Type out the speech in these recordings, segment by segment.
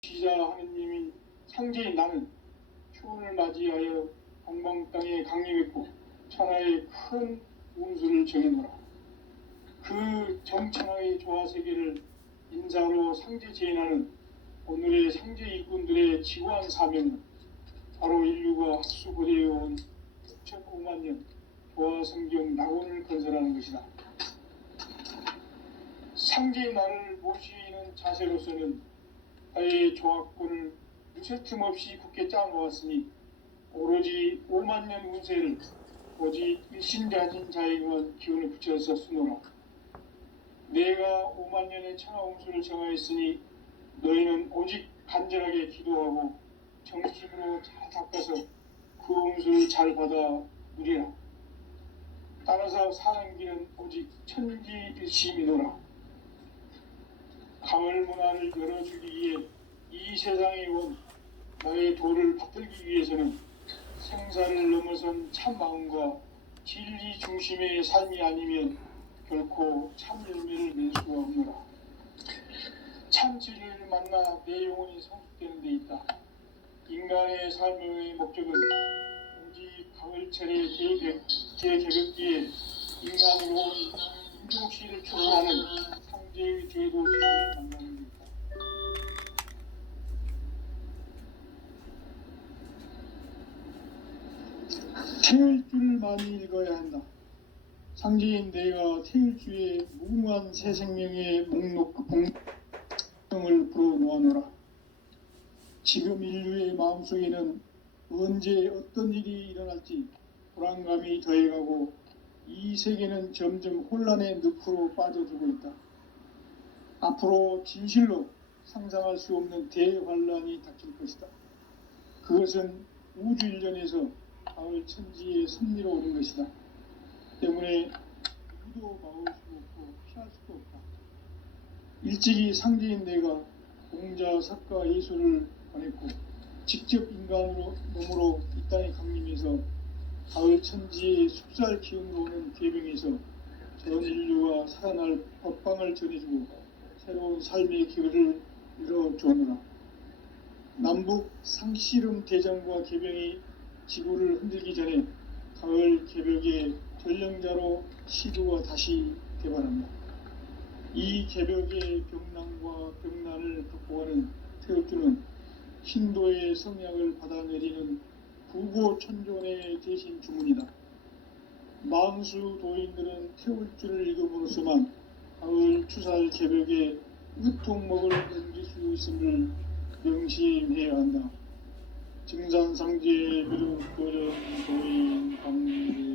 지자 하느님인 상제인 나는 추운을 맞이하여 동방 땅에 강림했고 천하의 큰 운수를 정해노라. 그 정천하의 조화세계를 인사로 상제 제인하는 오늘의 상제 일꾼들의 지구한 사명은 바로 인류가 학수고대해온 6,5만 년 조화성경 낙원을 건설하는 것이다. 상제의 나를 모시는 자세로서는 나의 조합권을 무쇠 틈 없이 굳게 짜놓았으니 오로지 5만 년 운세를 오직 일심가진 자에게만 기운을 붙여서 쓰노라. 내가 5만 년의 천하 운수를 정하였으니 너희는 오직 간절하게 기도하고 정심으로 잘 닦아서 그 운수를 잘 받아 누리라. 따라서 사는 길은 오직 천지일심이노라. 가을 문화를 열어주기 위해 이 세상에 온 나의 도를 받들기 위해서는 생사를 넘어선 참 마음과 진리 중심의 삶이 아니면 결코 참 열매를 낼 수가 없노라. 참 진리를 만나 내 영혼이 성숙되는 데 있다. 인간의 삶의 목적은 오직 가을철의 대개벽기에 인간으로 온 인종시를 추구하는 상제의 제도시를 만나는 데 있다. 태을 줄 많이 읽어야 한다. 상제인 내가 태을 주에 무궁한 새 생명의 목록을 불어놓아노라. 지금 인류의 마음속에는 언제 어떤 일이 일어날지 불안감이 더해가고 이 세계는 점점 혼란의 늪으로 빠져들고 있다. 앞으로 진실로 상상할 수 없는 대환란이 닥칠 것이다. 그것은 우주 일련에서 가을 천지의 섭리로 오는 것이다. 때문에 누구도 막을 수 없고 피할 수도 없다. 일찍이 상제인 내가 공자, 석가, 예수를 보냈고 직접 인간으로 몸으로 이 땅에 강림해서 가을 천지의 숲살 기운으로 오는 괴병에서 전 인류가 살아날 법방을 전해주고 새로운 삶의 기회를 열어주노라. 남북 상씨름 대전과 개병이 지구를 흔들기 전에 가을 개벽의 전령자로 시도가 다시 개발한다. 이 개벽의 병난과 병난을 극복하는 태엽주는 신도의 성약을 받아내리는 구고천존의 대신 주문이다. 망수 도인들은 태울주를 읽음으로써만 가을 추살 개벽의 으통목을 넘길 수 있음을 명심해야 한다. 증산상제 미륵도전 도인 강제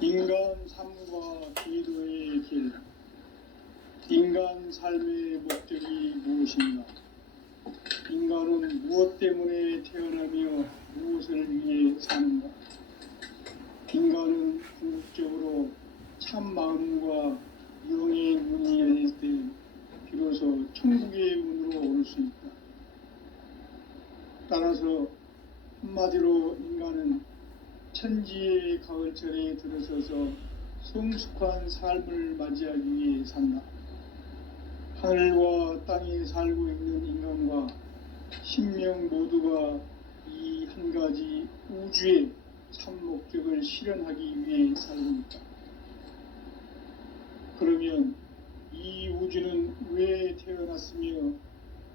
인간 삶과 기도의 길. 인간 삶의 목적이 무엇인가? 인간은 무엇 때문에 태어나며 무엇을 위해 사는가? 인간은 궁극적으로 참 마음과 영의 문이 열릴 때 비로소 천국의 문으로 오를 수 있다. 따라서 한마디로 인간은 천지의 가을철에 들어서서 성숙한 삶을 맞이하기 위해 산다. 하늘과 땅에 살고 있는 인간과 신명 모두가 이 한 가지 우주의 참 목적을 실현하기 위해 살고 있다. 그러면 이 우주는 왜 태어났으며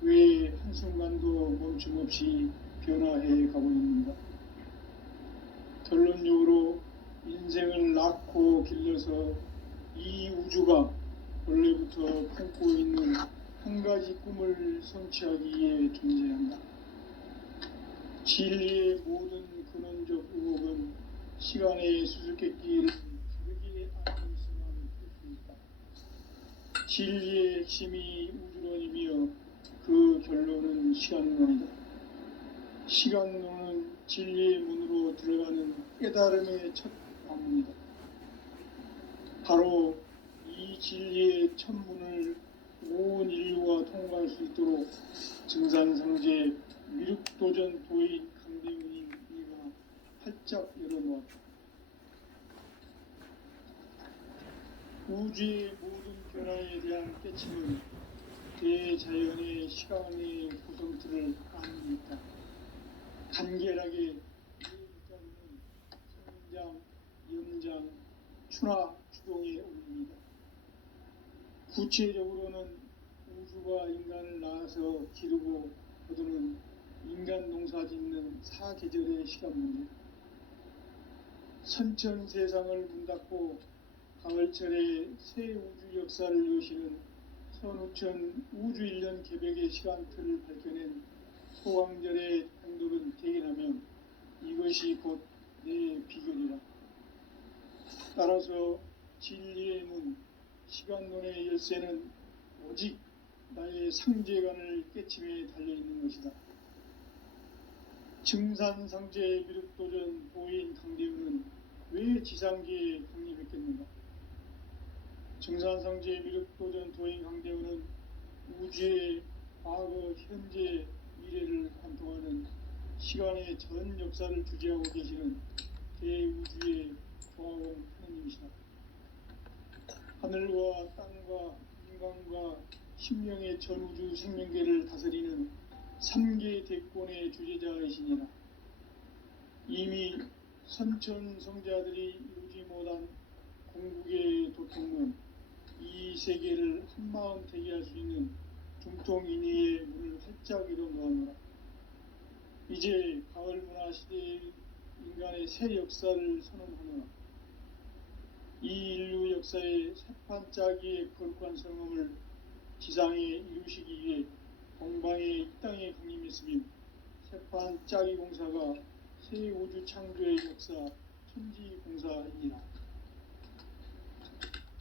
왜 한순간도 멈춤없이 변화해 가고 있는가? 결론적으로 인생을 낳고 길러서 이 우주가 원래부터 품고 있는 한 가지 꿈을 성취하기 위해 존재한다. 진리의 모든 근원적 의혹은 시간의 수수께끼를 다르게 알고 있으면 풀 수 있다. 진리의 핵심이 우주론이며 그 결론은 시간론이다. 시간론은 진리의 문으로 들어가는 깨달음의 첫 관문이다. 바로 이 진리의 첫 문을 온 인류가 통과할 수 있도록 증산상제 미륵도전 도인 강대훈이 네가 활짝 열어놓았다. 우주의 모든 변화에 대한 깨침은 대자연의 시간의 구성틀을 아닙니다. 간결하게 이어지지 않는 성장, 연장, 추나 추동에 올립니다. 구체적으로는 우주가 인간을 낳아서 기르고 거두는 인간 농사 짓는 사계절의 시간 문제, 선천 세상을 문 닫고 가을철에 새 우주 역사를 여시는 선우천 우주 1년 개벽의 시간틀을 밝혀낸 소왕절의 행동은 대견하면 이것이 곧 내 비결이라. 따라서 진리의 문, 시간론의 열쇠는 오직 나의 상제관을 깨침에 달려있는 것이다. 증산상제 미륵도전 도인 강대우는 왜 지상계에 강림했겠는가? 증산상제 미륵도전 도인 강대우는 우주의 과거, 현재, 미래를 관통하는 시간의 전 역사를 주재하고 계시는 대우주의 조화공 하느님이시다. 하늘과 땅과 인간과 신명의 전우주 생명계를 다스리는 3계 대권의 주제자이시니라. 이미 선천 성자들이 이루지 못한 공국의 도통문, 이 세계를 한마음 되게 할 수 있는 중통인의의 문을 활짝 열어 놓았노라. 이제 가을 문화 시대의 인간의 새 역사를 선언하노라. 이 인류 역사의 새판짜기의 거룩한 성음을 지상에 이루시기 위해 동방의 이 땅에 강림했으며 새판짜기 공사가 새 우주 창조의 역사 천지공사이니라.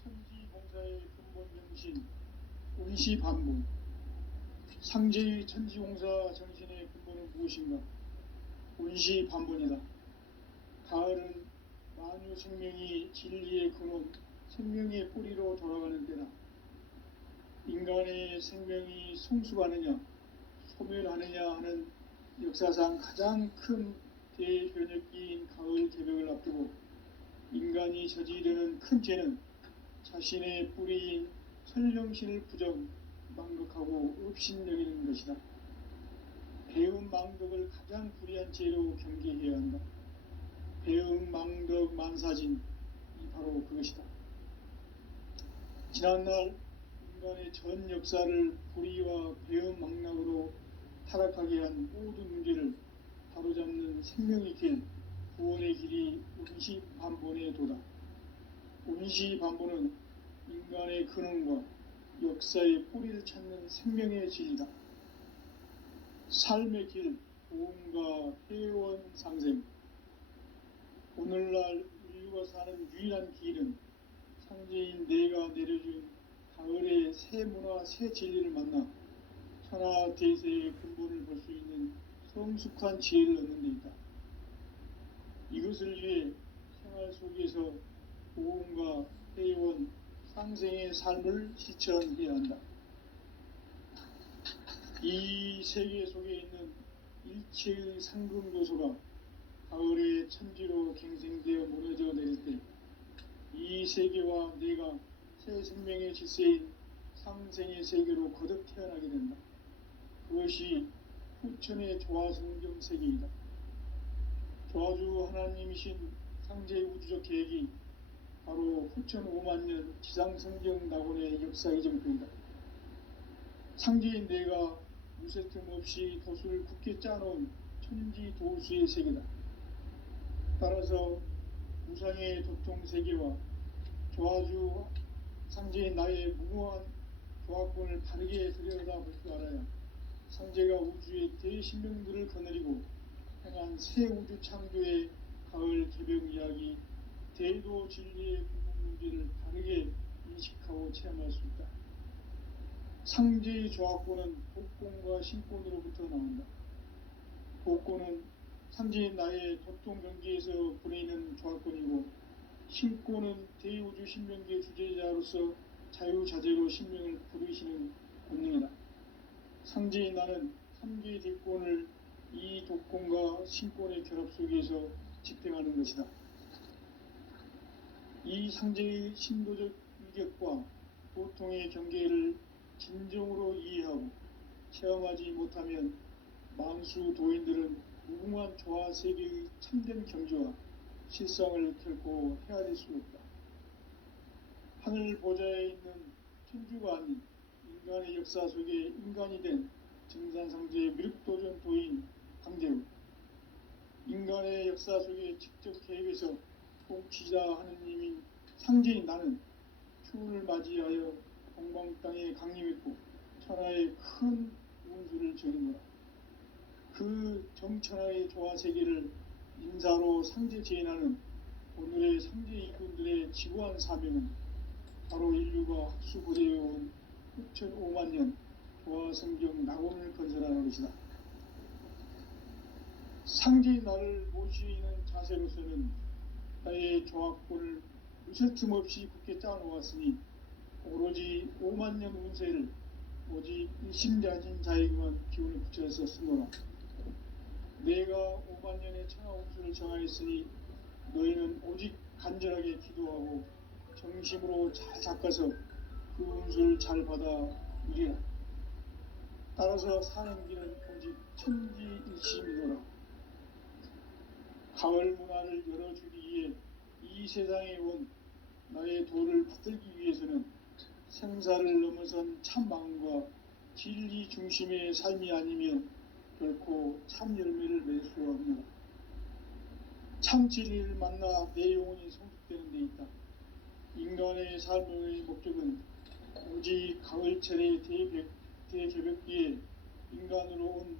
천지공사의 근본 정신 운시반본, 상제의 천지공사 정신의 근본은 무엇인가? 운시반본이다. 가을은 만유 생명이 진리의 근원, 생명의 뿌리로 돌아가는 때다. 인간의 생명이 성숙하느냐, 소멸하느냐 하는 역사상 가장 큰 대변혁기인 가을 개벽을 앞두고 인간이 저지르는 큰 죄는 자신의 뿌리인 설령신을 부정, 망극하고 업신여기는 것이다. 배음 망덕을 가장 불의한 죄로 경계해야 한다. 배음 망덕 만사진이 바로 그것이다. 지난날 인간의 전 역사를 불의와 배음 망락으로 타락하게 한 모든 문제를 바로잡는 생명의 길, 구원의 길이 운시반본의 도다. 운시반본은 인간의 근원과 역사의 뿌리를 찾는 생명의 진리다. 삶의 길, 도움과 회원 상생. 오늘날 인류가 사는 유일한 길은 상제인 내가 내려준 가을의 새 문화, 새 진리를 만나 천하 대세의 근본을 볼 수 있는 성숙한 지혜를 얻는 데 있다. 이것을 위해 생활 속에서 도움과 회원, 상생의 삶을 실천해야 한다. 이 세계 속에 있는 일체의 상금 요소가 가을의 천지로 갱생되어 무너져 내릴 때 이 세계와 내가 새 생명의 질서인 상생의 세계로 거듭 태어나게 된다. 그것이 후천의 조화성경 세계이다. 조화주 하나님이신 상제의 우주적 계획이 바로 후천 5만년 지상성경 낙원의 역사 이정표이다. 상제인 내가 무쇠틈 없이 도수를 굳게 짜놓은 천지 도수의 세계다. 따라서 무상의 도통세계와 조화주 상제인 나의 무모한 조합권을 바르게 들여다볼 줄 알아야 상제가 우주의 대신명들을 거느리고 행한 새 우주 창조의 가을 개벽 이야기, 대도 진리의 근본 문제를 바르게 인식하고 체험할 수 있다. 상제의 조합권은 복권과 신권으로부터 나온다. 복권은 상제인 나의 도통 경계에서 보내는 조합권이고, 신권은 대우주 신명계 주제자로서 자유자재로 신명을 부르시는 권능이다. 상제인 나는 3개의 대권을 이 독권과 신권의 결합 속에서 집행하는 것이다. 이 상제의 신도적 위격과 고통의 경계를 진정으로 이해하고 체험하지 못하면 망수 도인들은 무궁한 조화 세계의 참된 경지와 실상을 결코 헤아릴 수 없다. 하늘 보좌에 있는 천주가 아닌 인간의 역사 속에 인간이 된 증산상제의 미륵도전 도인 강대우, 인간의 역사 속에 직접 개입해서 통치자 하느님인 상제인 나는 추운을 맞이하여 동방 땅에 강림했고 천하의 큰 운수를 전했노라. 그 정천하의 조화세계를 인사로 상제 제인하는 오늘의 상제 이군들의 지구한 사명은 바로 인류가 학수고대해온 6,500만 년 조화성경 낙원을 건설하는 것이다. 상제의 나를 모시는 자세로서는 나의 조합권을 무쇠춤 없이 굳게 짜놓았으니 오로지 5만 년 운세를 오직 일심자진 자에게만 기운을 붙여서 쓰노라. 내가 5만 년의 천하 운수를 정하였으니 너희는 오직 간절하게 기도하고 정심으로 잘 닦아서 그 운수를 잘 받아 누리라. 따라서 사는 길은 오직 천지일심이노라. 가을 문화를 열어주기 위해 이 세상에 온 나의 도를 받들기 위해서는 생사를 넘어선 참 마음과 진리 중심의 삶이 아니면 결코 참 열매를 맺을 수가 없노라. 참 진리를 만나 내 영혼이 성숙되는 데 있다. 인간의 삶의 목적은 오직 가을철의 대개벽기에 인간으로 온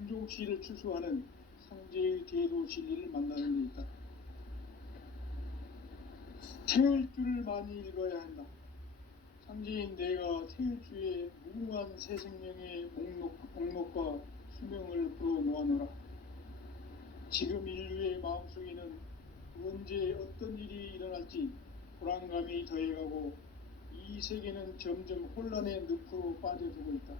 인종시를 추수하는 상제의 대도 진리를 만나는 데 있다. 태을주를 많이 읽어야 한다. 상제인 내가 태을주의 무궁한 새 생명의 목록과 수명을 풀어놓아노라. 지금 인류의 마음속에는 언제 어떤 일이 일어날지 불안감이 더해가고 이 세계는 점점 혼란의 늪으로 빠져들고 있다.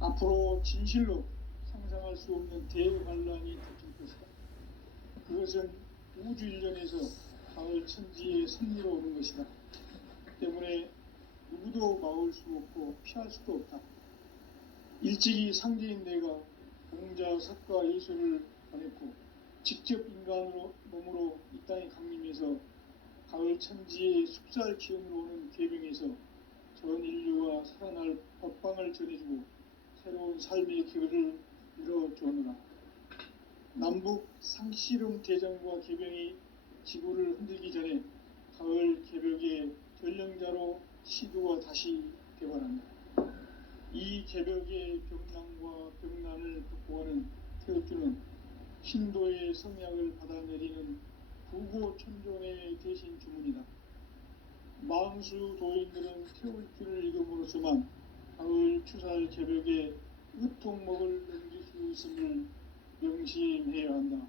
앞으로 진실로 상상할 수 없는 대환란이 닥칠 것이다. 그것은 우주 일련에서 가을 천지의 섭리로 오는 것이다. 때문에 누구도 막을 수 없고 피할 수도 없다. 일찍이 상제인 내가 공자, 석가, 예수를 보냈고 직접 인간으로 몸으로 이 땅에 강림해서 가을 천지의 숲살 기운으로 오는 계명에서 전 인류와 살아날 법방을 전해주고 새로운 삶의 길을 열어주오노라. 남북 상씨름 대전과 개병이 지구를 흔들기 전에 가을 개벽의 전령자로 시두가 다시 개발한다. 이 개벽의 병난과 병난을 극복하는 태극주는 신도의 성약을 받아내리는 부고천종의 대신 주문이다. 망수 도인들은 태울주를 읽음으로써만 가을 추살 개벽의 으통목을 넘길 수 있음을 명심해야 한다.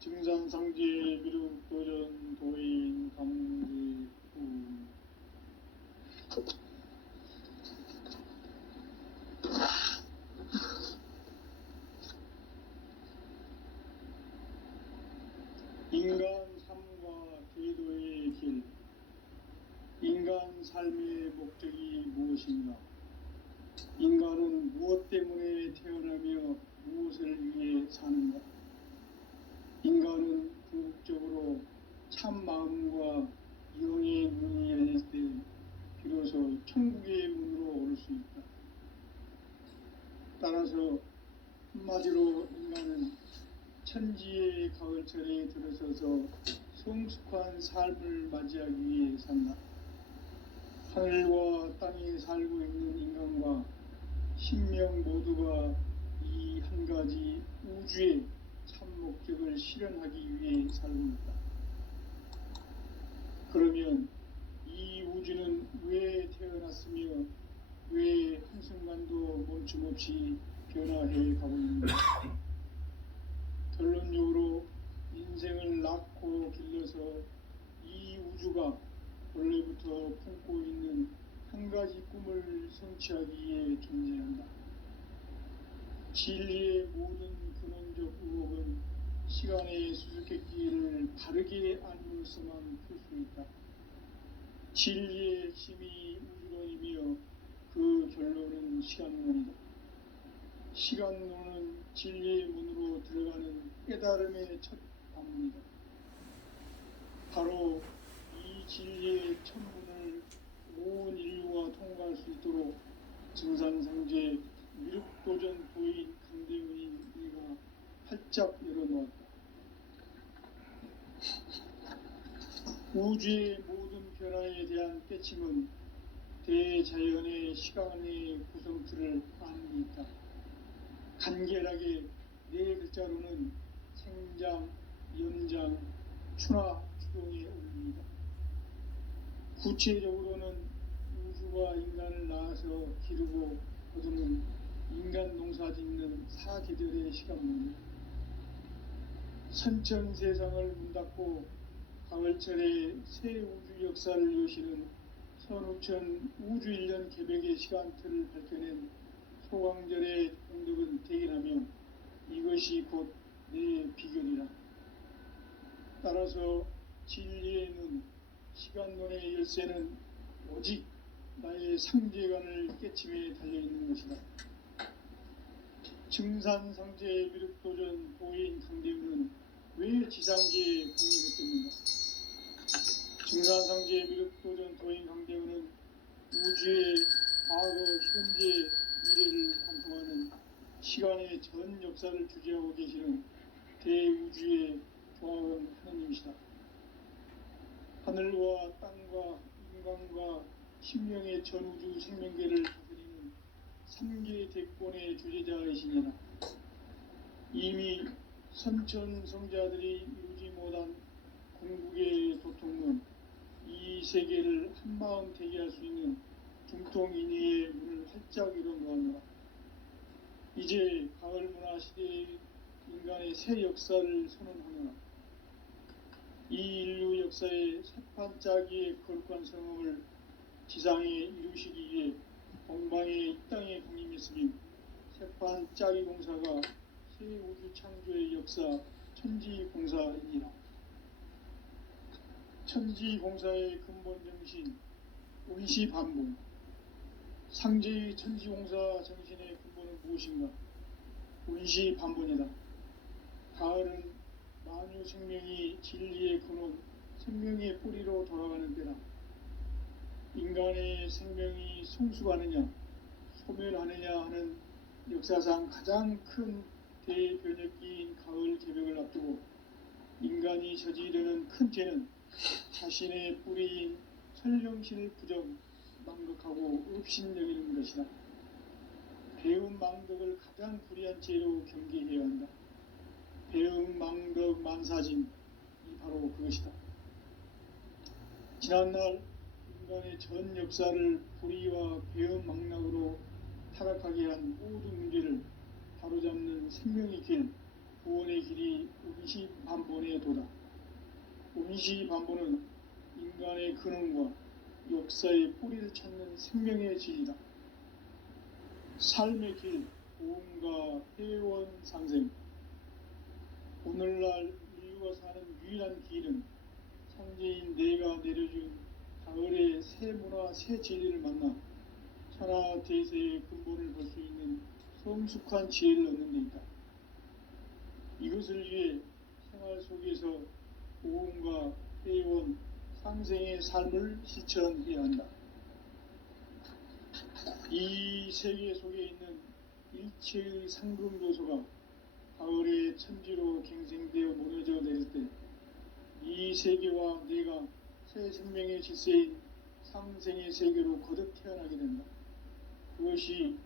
증산상제 미륵도전 도인 강제후. 인간 삶과 제도의 길. 인간 삶의 목적이 무엇인가? 인간은 무엇 때문에 태어나며 무엇을 위해 사는가? 인간은 궁극적으로 참 마음과 영의 문이 열릴 때 비로소 천국의 문으로 오를 수 있다. 따라서 한마디로 인간은 천지의 가을철에 들어서서 성숙한 삶을 맞이하기 위해 산다. 하늘과 땅에 살고 있는 인간과 신명 모두가 이 한 가지 우주의 참 목적을 실현하기 위해 살고 있다. 그러면 이 우주는 왜 태어났으며 왜 한순간도 멈춤없이 변화해 가고 있는가? 결론적으로 인생을 낳고 길러서 이 우주가 원래부터 품고 있는 한 가지 꿈을 성취하기에 존재한다. 진리의 모든 근원적 의혹은 시간의 수수께끼를 바르게 알므로서만 풀 수 있다. 진리의 힘이 우주론이며 그 결론은 시간론이다. 시간론은 진리의 문으로 들어가는 깨달음의 첫 관문이다. 바로 이 진리의 첫 문을 온 인류가 통과할 수 있도록 증산상제 미륵도전 도인 강대훈이 이가 활짝 열어놓았다. 우주의 모든 변화에 대한 깨침은 대자연의 시간의 구성틀을 아는 데 있다. 간결하게 네 글자로는 생장, 연장, 추나 추동에 올립니다. 구체적으로는 우주가 인간을 낳아서 기르고 거두는 인간 농사짓는 사계절의 시간문입니다. 선천세상을 문닫고 가을철에 새 우주 역사를 여시는 선우천 우주일년 개벽의 시간틀을 밝혀낸 소강절의 공덕은 대견하며 이것이 곧 내 비결이라. 따라서 진리의 눈, 시간론의 열쇠는 오직 나의 상제관을 깨침에 달려있는 것이다. 증산상제 미륵도전 도인 강대훈은 왜 지상계에 공립했겠는가? 증산상제 미륵도전 도인 강대훈은 우주의 과거, 현재, 미래를 관통하는 시간의 전 역사를 주재하고 계시는 대우주의 조화원 하느님이시다. 하늘과 땅과 인간과 신명의 전우주 생명계를 다스리는 삼계 대권의 주제자이시니라. 이미 선천성자들이 이루지 못한 궁극의 도통론, 이 세계를 한마음 되게 할 수 있는 중통인의의 문을 활짝 열어놓았노라. 이제 가을 문화 시대의 인간의 새 역사를 선언하노라. 이 인류 역사의 새판짜기의 거룩한 성음을 지상에 이루시기 위해 동방의 이 땅에 공임했으니 새판짜기 공사가 새 우주 창조의 역사 천지공사이니라. 천지공사의 근본 정신 운시반복. 상제의 천지공사 정신의 근본은 무엇인가? 운시반복이다. 가을은 만유 생명이 진리의 근원, 생명의 뿌리로 돌아가는 때다. 인간의 생명이 성숙하느냐, 소멸하느냐 하는 역사상 가장 큰 대변혁기인 가을 개벽을 앞두고 인간이 저지르는 큰 죄는 자신의 뿌리인 설령신을 부정, 망극하고 업신여기는 것이다. 배움 망덕을 가장 불의한 죄로 경계해야 한다. 배움 망덕 만사진, 이 바로 그것이다. 지난날 인간의 전 역사를 불의와 배움 망락으로 타락하게 한 모든 문제를 바로잡는 생명의 길, 구원의 길이 운시반본의 도다. 운시반본은 인간의 근원과 역사의 뿌리를 찾는 생명의 진리다. 삶의 길, 보험과 회원 상생. 오늘날 인류가 사는 유일한 길은 상제인 내가 내려준 가을의 새 문화, 새 진리를 만나 천하 대세의 근본을 볼 수 있는 성숙한 지혜를 얻는 데 있다. 이것을 위해 생활 속에서 보험과 회원, 상생의 삶을 실천해야 한다. 이 세계 속에 있는 일체의 상금 요소가 가을의 천지로 갱생되어 무너져 내릴 때 이 세계와 내가 새 생명의 질서인 상생의 세계로 거듭 태어나게 된다. 그것이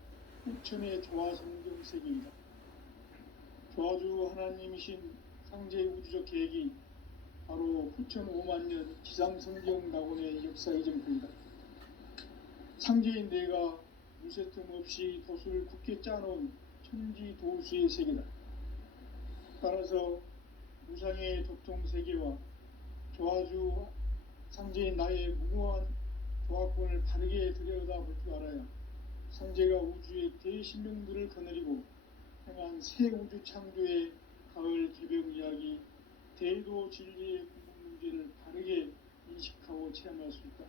후천의 조화성경 세계이다. 조화주 하나님이신 상제 우주적 계획이 바로 후천 5만년 지상성경 낙원의 역사 이정표이다. 상제인 내가 무쇠틈 없이 도수를 굳게 짜놓은 천지도수의 세계다. 따라서 무상의 도통세계와 조화주 상제인 나의 무모한 조화권을 바르게 들여다볼 줄 알아야 상제가 우주의 대신령들을 거느리고 행한 새 우주 창조의 가을 개벽 이야기, 대도 진리의 근본 문제를 바르게 인식하고 체험할 수 있다.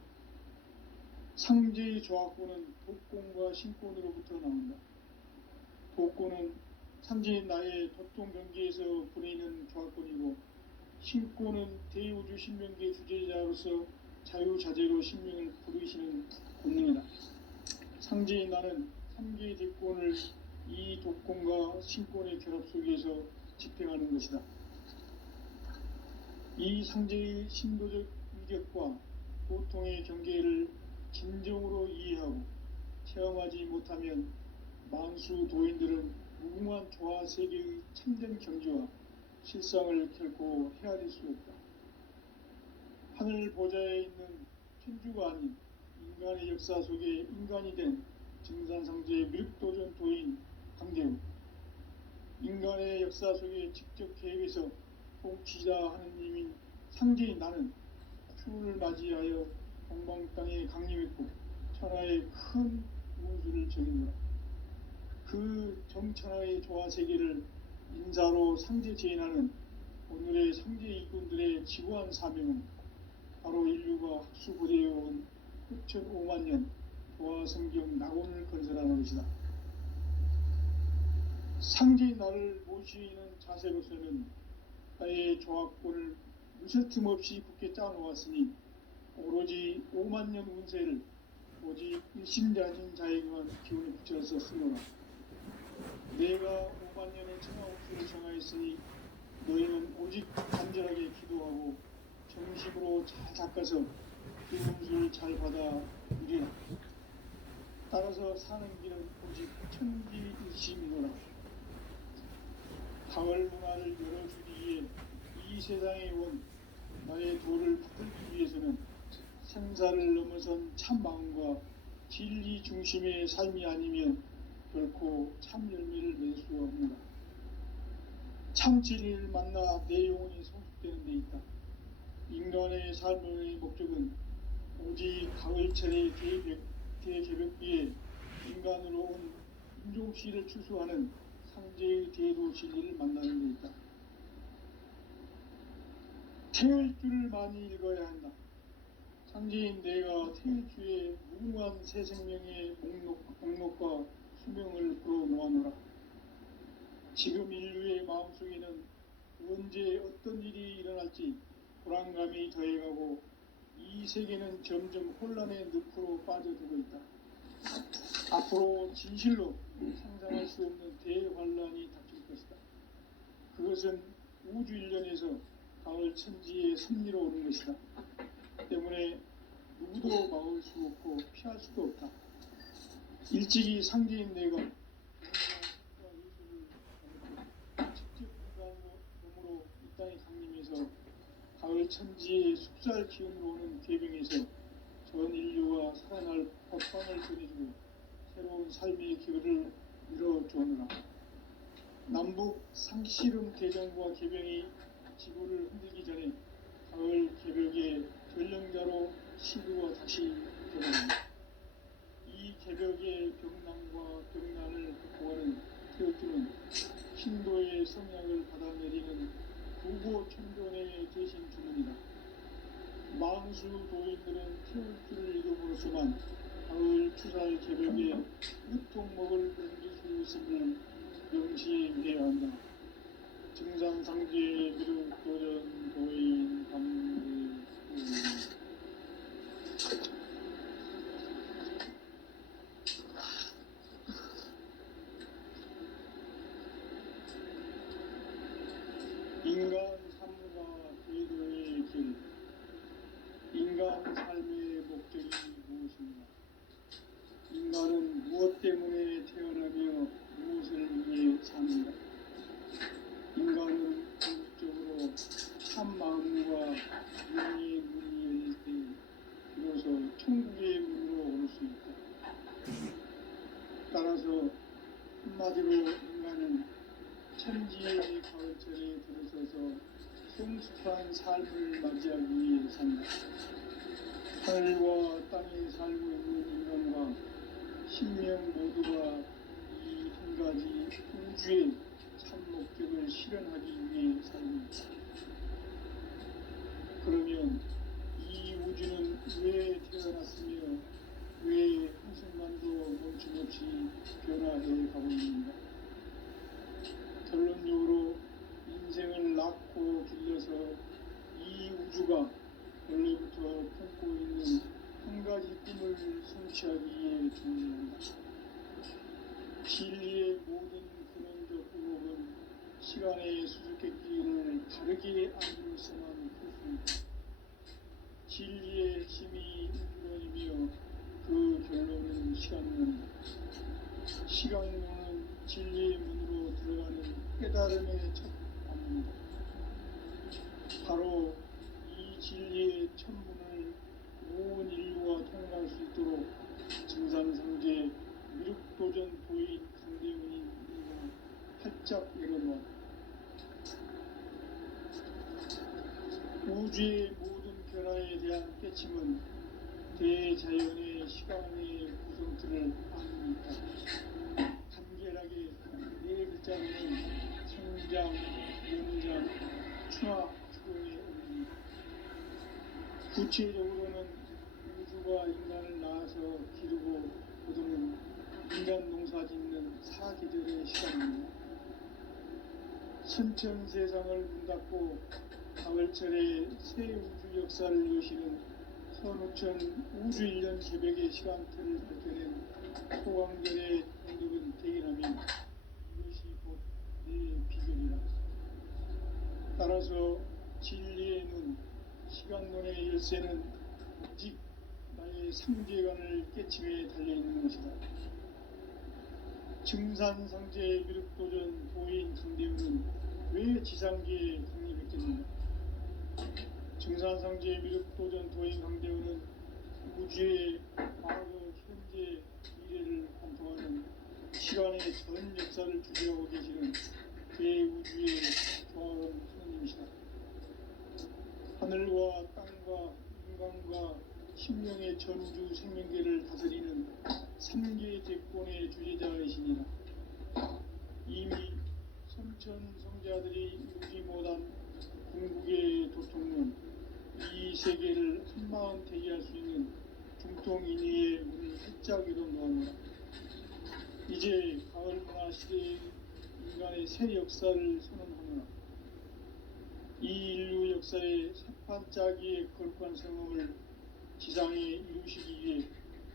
상제의 조합구는 독공과 신권으로부터 나온다. 독고는 상제인 나의 도통 경계에서 보내는 조합권이고, 신권은 대우주 신명계 주제자로서 자유자재로 신명을 부르시는 권능이다. 상제인 나는 삼계의 대권을 이 독권과 신권의 결합 속에서 집행하는 것이다. 이 상제의 신도적 위격과 보통의 경계를 진정으로 이해하고 체험하지 못하면 만수 도인들은 무궁한 조화 세계의 참된 경지와 실상을 결코 헤아릴 수 없다. 하늘 보좌에 있는 천주가 아닌 인간의 역사 속에 인간이 된 증산상제의 미륵도전 도인 강대우, 인간의 역사 속에 직접 계획해서 통치자 하느님인 상제인 나는 추운을 맞이하여 동방 땅에 강림했고 천하의 큰 운수를 적인노라. 그 정천하의 조화세계를 인자로 상제 제인하는 오늘의 상제 이군들의 지구한 사명은 바로 인류가 학수고대해온 흑천 5만 년 조화성경 낙원을 건설하는 것이다. 상제인 나를 모시는 자세로서는 나의 조합권을 무설틈 없이 굳게 짜놓았으니 오로지 5만 년 운세를 오직 일심자진 자에게만 기운을 붙여서 쓰노라. 내가 5만 년의 천하 운수를 정하였으니 너희는 오직 간절하게 기도하고 정식으로 잘 닦아서 그 운수를 잘 받아 누리라. 따라서 사는 길은 오직 천지일심이노라. 가을 문화를 열어주기 위해 이 세상에 온 나의 도를 붙들기 위해서는 생사를 넘어선 참 마음과 진리 중심의 삶이 아니면 결코 참 열매를 맺을 수가 없는다. 참 진리를 만나 내 영혼이 성숙되는 데 있다. 인간의 삶의 목적은 오직 가을철의 대개벽기에 인간으로 온 인종씨를 추수하는 상제의 대도 진리를 만나는 데 있다. 태일주를 많이 읽어야 한다. 상제인 내가 태일주의 무궁한 새 생명의 목록과 수명을 풀어놓아노라. 지금 인류의 마음속에는 언제 어떤 일이 일어날지 불안감이 더해가고 이 세계는 점점 혼란의 늪으로 빠져들고 있다. 앞으로 진실로 상상할 수 없는 대환란이 닥칠 것이다. 그것은 우주 일련에서 가을 천지의 섭리로 오는 것이다. 때문에 누구도 막을 수 없고 피할 수도 없다. 일찍이 상제인 내가 직접 인간으로 이 땅에 강림해서 가을 천지의 숲살 기운으로 오는 계병에서 전 인류와 살아날 법방을 전해주고 새로운 삶의 기회를 밀어주느라. 남북 상씨름 대정부와 계병이 지구를 흔들기 전에 가을 개벽의 전령자로 시구가 다시 되어간다. 이 개벽의 병난과 병난을 극복하는 태극기는 신도의 성향을 받아내리는 구고천존의 대신 주문이다. 만수 도인들은 태극기를 읽음으로써만 가을 추살 개벽의 으통목을 옮길 수 있음을 명시해야 한다. 증산상제의 미륵도전 도인 강대우. 인간 삶과 대도의 길. 인간 삶의 목적이 무엇인가? 인간은 무엇 때문에 태어나며 무엇을 위해 사는가? 인간은 궁극적으로 참 마음과 영의 문이 열릴 때 비로소 천국의 문으로 올 수 있다. 따라서 한마디로 인간은 천지의 가을철에 들어서서 성숙한 삶을 맞이하기 위해 산다. 하늘과 땅에 살고 있는 인간과 신명 모두가 이 한 가지 우주의 참 목적 목적을 실현하기 위해 삽니다. 그러면 이 우주는 왜 태어났으며 왜 한순간도 멈춤없이 변화해 가고 있는가? 결론적으로 인생을 낳고 길러서 이 우주가 원래부터 품고 있는 한 가지 꿈을 성취하기 위해 존재한다. 진리의 모든 근원적 의혹은 시간의 수수께끼를 다르게 아니로서만 풀 수 있다. 진리의 핵심이 우주론이며 그 결론은 시간론이다. 시간론은 진리의 문으로 들어가는 깨달음의 첫 방문이다. 바로 이 진리의 첫 문을 온 인류가 통과할 수 있도록 증산상제 미륵도전 도인 강대훈이 이가 활짝 열어놓았다. 우주의 모든 변화에 대한 깨침은 대자연의 시간의 구성틀을 아닙니까? 간결하게 네 글자로는 성장, 연장, 충화, 추동의 의미입니다. 구체적으로는 우주가 인간을 낳아서 기르고 거두는 인간 농사 짓는 사계절의 시간입니다. 선천 세상을 문 닫고 가을철에 새 우주 역사를 여시는 선우천 우주 1년 새벽의 시간틀을 밝혀낸 소광절의 언덕은 대기라면 이것이 곧 내 비결이라. 따라서 진리의 눈, 시간론의 열쇠는 오직 나의 상제관을 깨침에 달려있는 것이다. 증산상제 미륵도전 도인 강대훈은 왜 지상계에 강림했겠는가? 증산상제 미륵도전 도인 강대훈은 우주의 과거, 현재, 미래를 관통하는 시간의 전 역사를 주재하고 계시는 대우주의 조화원 스님이시다. 하늘과 땅과 인간과 신명의 전우주 생명계를 다스리는 3계 대권의 주제자이시니라. 이미 선천 성자들이 이루지 못한 궁극의 도통론, 이 세계를 한마음 대기할 수 있는 중통인의의 문을 활짝 열어놓아노라. 이제 가을 문화 시대의 인간의 새 역사를 선언하노라. 이 인류 역사의 새판짜기의 거룩한 성공을 지상에 이루시기 위해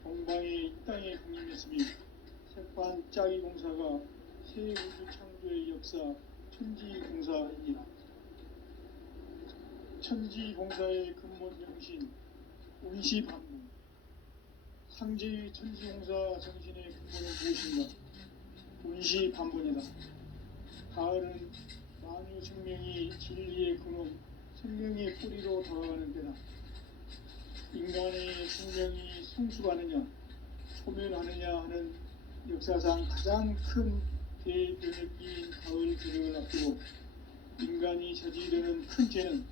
동방의 이 땅에 강림했으니 새판짜기 공사가 새 우주 창조의 역사 천지공사이니라. 천지공사의 근본 정신 운시반문. 상제의 천지공사 정신의 근본은 무엇인가? 운시반문이다. 가을은 만유 생명이 진리의 근원, 생명의 뿌리로 돌아가는 때다. 인간의 생명이 성숙하느냐, 소멸하느냐 하는 역사상 가장 큰 대변혁기인 가을 저녁을 앞두고 인간이 저지르는 큰 죄는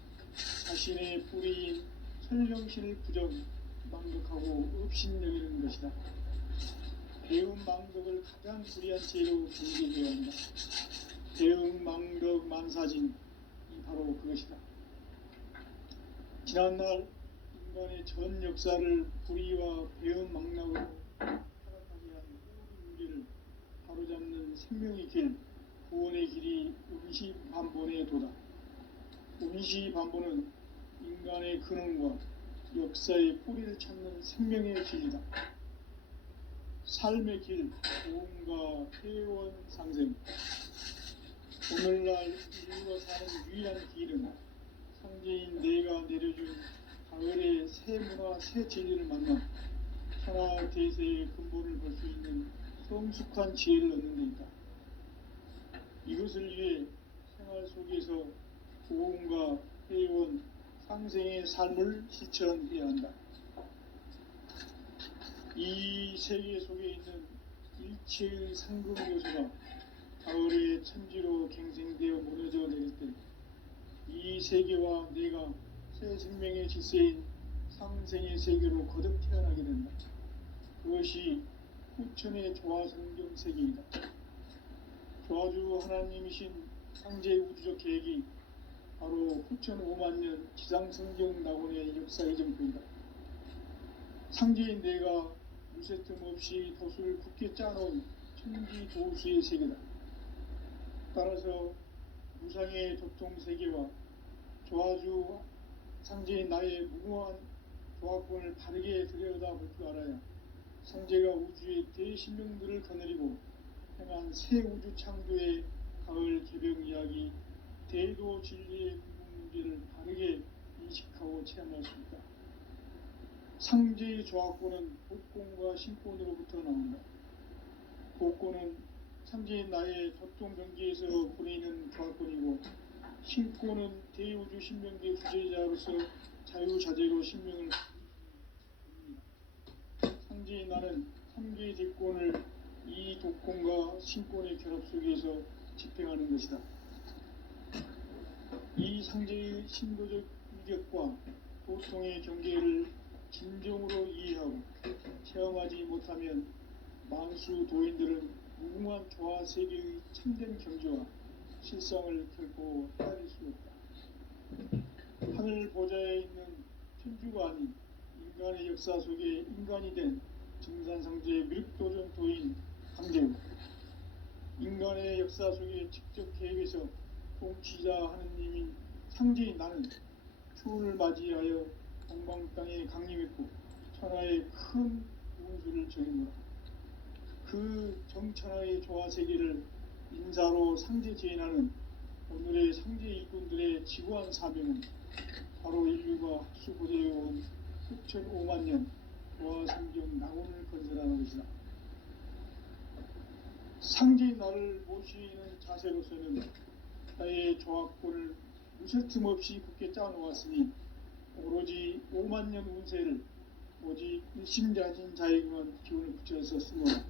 자신의 뿌리인 설령신을 부정, 망덕하고 업신여기는 것이다. 배운 망덕을 가장 불의한 죄로 경계해야 한다. 배운 망덕 만사진이 바로 그것이다. 지난날 인간의 전 역사를 불의와 배운 망락으로 타락하게 한 모든 문제를 바로잡는 생명의 길, 구원의 길이 운시반본의 도다. 운시반본은 인간의 근원과 역사의 뿌리를 찾는 생명의 길이다. 삶의 길, 고음과 회원 상생. 오늘날 인류가 사는 유일한 길은 상제인 내가 내려준 가을의 새 문화, 새 진리를 만나 천하 대세의 근본을 볼 수 있는 성숙한 지혜를 얻는 데 있다. 이것을 위해 생활 속에서 고음과 회원, 상생의 삶을 실천해야 한다. 이 세계 속에 있는 일체의 상금 요소가 가을의 천지로 갱생되어 무너져 내릴 때 이 세계와 내가 새 생명의 질서인 상생의 세계로 거듭 태어나게 된다. 그것이 후천의 조화성경 세계이다. 조화주 하나님이신 상제의 우주적 계획이 바로 9,5만 년 지상성경 낙원의 역사의 정표이다. 상제인 내가 무쇠 틈 없이 도수를 굳게 짜놓은 천지 도수의 세계다. 따라서 무상의 도통 세계와 조화주 상제인 나의 무궁한 조화권을 바르게 들여다볼 줄 알아야 상제가 우주의 대신명들을 거느리고 행한 새 우주 창조의 가을 개벽 이야기, 대도 진리의 궁극 문제를 바르게 인식하고 체험할 수 있다. 상제의 조화권은 복권과 신권으로부터 나온다. 복권은 상제인 나의 도통 경계에서 보내는 조화권이고, 신권은 대우주 신명계 주제자로서 자유자재로 신명을 상제인 나는 3개의 대권을 이 도권과 신권의 결합 속에서 집행하는 것이다. 이 상제의 신도적 위력과 도통의 경계를 진정으로 이해하고 체험하지 못하면 만수 도인들은 무궁한 조화 세계의 참된 경지와 실상을 결코 헤아릴 수 없다. 하늘 보좌에 있는 천주가 아닌 인간의 역사 속에 인간이 된 증산상제의 미륵도전 도인 강재우, 인간의 역사 속에 직접 계획해서 통치자 하느님인 상제인 나는 추운을 맞이하여 동방 땅에 강림했고 천하의 큰 운수를 정했노라. 그 정천하의 조화 세계를 인사로 상제 제인하는 오늘의 상제 일꾼들의 지구한 사명은 바로 인류가 합수고대해온 9,5만 년 조화 성경 낙원을 건설하는 것이다. 상제인 나를 모시는 자세로서는 나의 조화권을 무쇠 틈 없이 굳게 짜놓았으니 오로지 5만 년 운세를 오직 일심자진 자에게만 기운을 붙여서 쓰노라.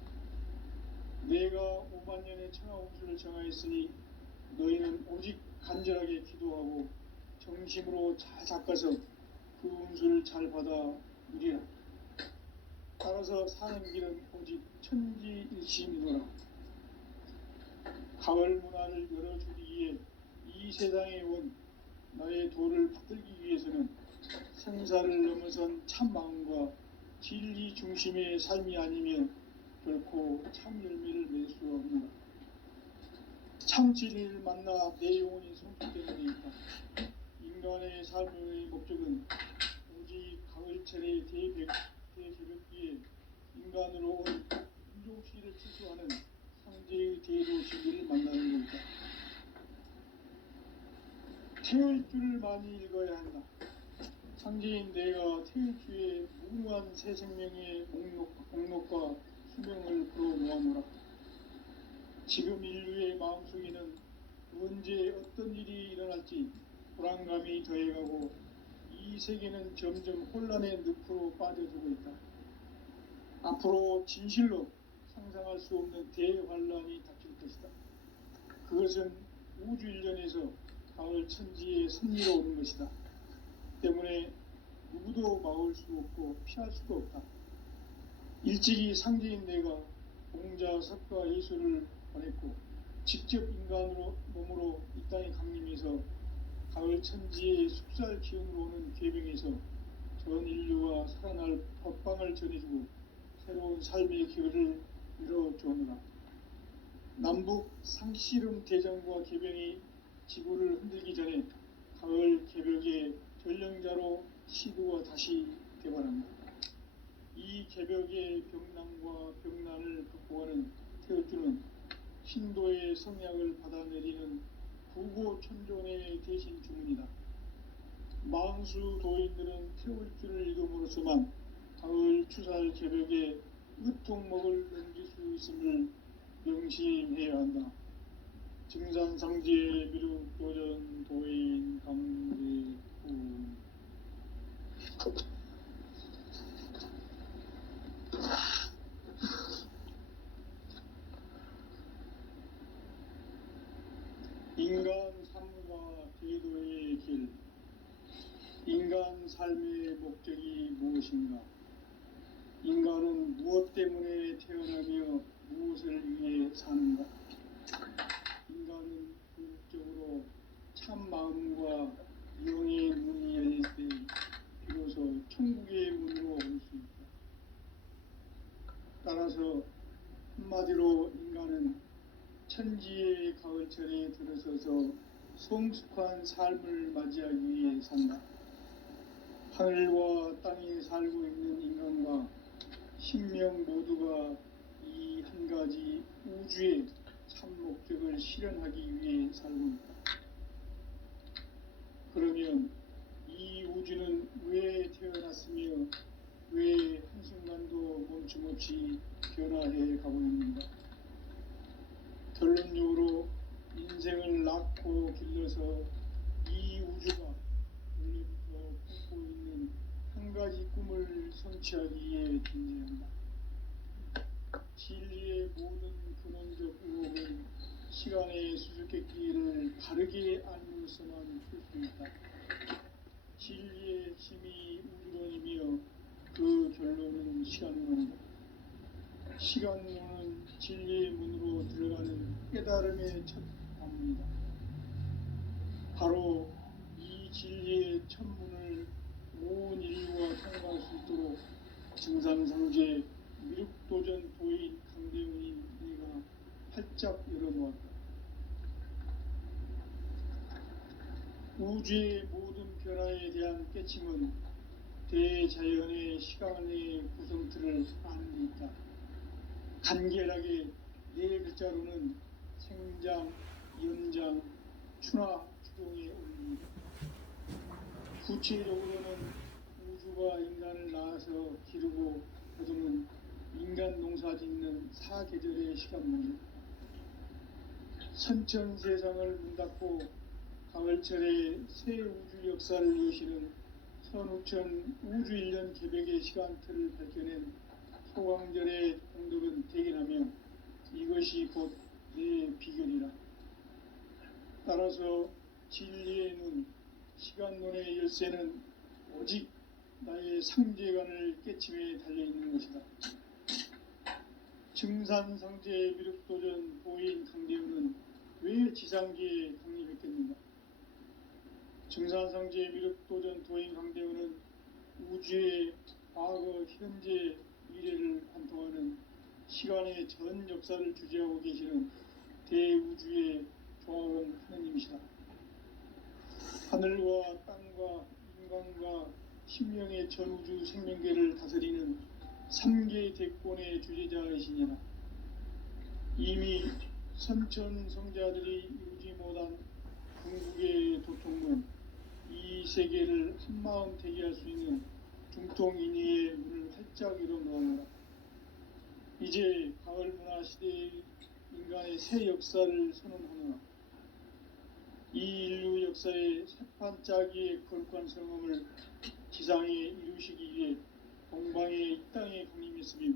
내가 5만 년의 천하 운수를 정하였으니 너희는 오직 간절하게 기도하고 정심으로 잘 닦아서 그 운수를 잘 받아 누리라. 따라서 사는 길은 오직 천지일심이노라. 가을 문화를 열어주기 위해 이 세상에 온 나의 도를 붙들기 위해서는 생사를 넘어선 참 마음과 진리 중심의 삶이 아니면 결코 참 열매를 맺을 수 없노라. 참 진리를 만나 내 영혼이 성숙되는 데 있다. 인간의 삶의 목적은 오직 가을철의 대개벽기에 인간으로 온 인종시를 추수하는 상제의 대도 진리를 만나는 것이다. 태울 줄을 많이 읽어야 한다. 상제인 내가 태울 주의 무궁한 새 생명의 목록과 수명을 풀어놓아노라. 지금 인류의 마음속에는 언제 어떤 일이 일어날지 불안감이 더해가고 이 세계는 점점 혼란의 늪으로 빠져들고 있다. 앞으로 진실로 상상할 수 없는 대환란이 닥칠 것이다. 그것은 우주 일련에서 가을 천지의 섭리로 오는 것이다. 때문에 누구도 막을 수 없고 피할 수도 없다. 일찍이 상제인 내가 공자, 석가, 예수를 보냈고 직접 인간으로 몸으로 이 땅에 강림해서 가을 천지의 숙살 기운으로 오는 계병에서 전 인류와 살아날 법방을 전해주고 새로운 삶의 기회를 이뤄주오노라. 남북 상씨름 대전과 개병이 지구를 흔들기 전에 가을 개벽의 전령자로 시도가 다시 개발합니다. 이 개벽의 병난과 병난을 극복하는 태울주는 신도의 성약을 받아내리는 구고천존의 대신 주문이다. 망수 도인들은 태울주를 읽음으로써만 가을 추살 개벽의 으통목을 넘길 수 있음을 명심해야 한다. 증산상제 미륵도전 도인 강제우. 인간 삶과 제도의 길. 인간 삶의 목적이 무엇인가? 인간은 무엇 때문에 태어나며 무엇을 위해 사는가? 인간은 그 지적으로 참 마음과 영의 문이 열릴 때 비로소 천국의 문으로 올 수 있다. 따라서 한마디로 인간은 천지의 가을철에 들어서서 성숙한 삶을 맞이하기 위해 산다. 하늘과 땅에 살고 있는 인간과 신명 모두가 이 한 가지 우주의 참 목적을 실현하기 위해 살고 있다. 그러면 이 우주는 왜 태어났으며 왜 한순간도 멈춤없이 변화해 가고 있는가? 결론적으로 인생을 낳고 길러서 이 우주가 원래부터 품고 있는 한 가지 꿈을 성취하기 위해 존재한다. 진리의 모든 근원적 의혹은 시간의 수수께끼를 바르게 알면서만 풀 수 있다. 진리의 핵심이 우주론이며 그 결론은 시간론이다. 시간론은 진리의 문으로 들어가는 깨달음의 첫 관문이다. 바로 이 진리의 첫 문을 온 인류가 통과할 수 있도록 증산상제 미륵도전 도인 강대훈이 네가 활짝 열어놓았다. 우주의 모든 변화에 대한 깨침은 대자연의 시간의 구성틀을 아는 데 있다. 간결하게 네 글자로는 생장, 연장, 추나 추동의 원리이다. 구체적으로는 우주가 인간을 낳아서 기르고 거두는 인간 농사 짓는 사계절의 시간문이다. 선천 세상을 문 닫고 가을철에 새 우주 역사를 여시는 선우천 우주 1년 개백의 시간틀을 밝혀낸 소강절의 공덕은 대견하며 이것이 곧 내 비결이라. 따라서 진리의 눈, 시간론의 열쇠는 오직 나의 상제관을 깨침에 달려있는 것이다. 증산상제 미륵도전 보인 강대훈은 왜 지상계에 강림했겠는가? 증산상제 미륵도전 도인 강대훈은 우주의 과거, 현재, 미래를 관통하는 시간의 전 역사를 주재하고 계시는 대우주의 조화원 하느님이시다. 하늘과 땅과 인간과 신명의 전우주 생명계를 다스리는 3개 대권의 주재자이시니라. 이미 선천성자들이 이루지 못한 궁극의 도통문, 이 세계를 한마음 되게 할 수 있는 중통인의의 문을 활짝 열어놓아라. 이제 가을 문화 시대의 인간의 새 역사를 선언하노라. 이 인류 역사의 새판짜기의 거룩한 성험을 지상에 이루시기 위해 동방의 이 땅에 강림했으며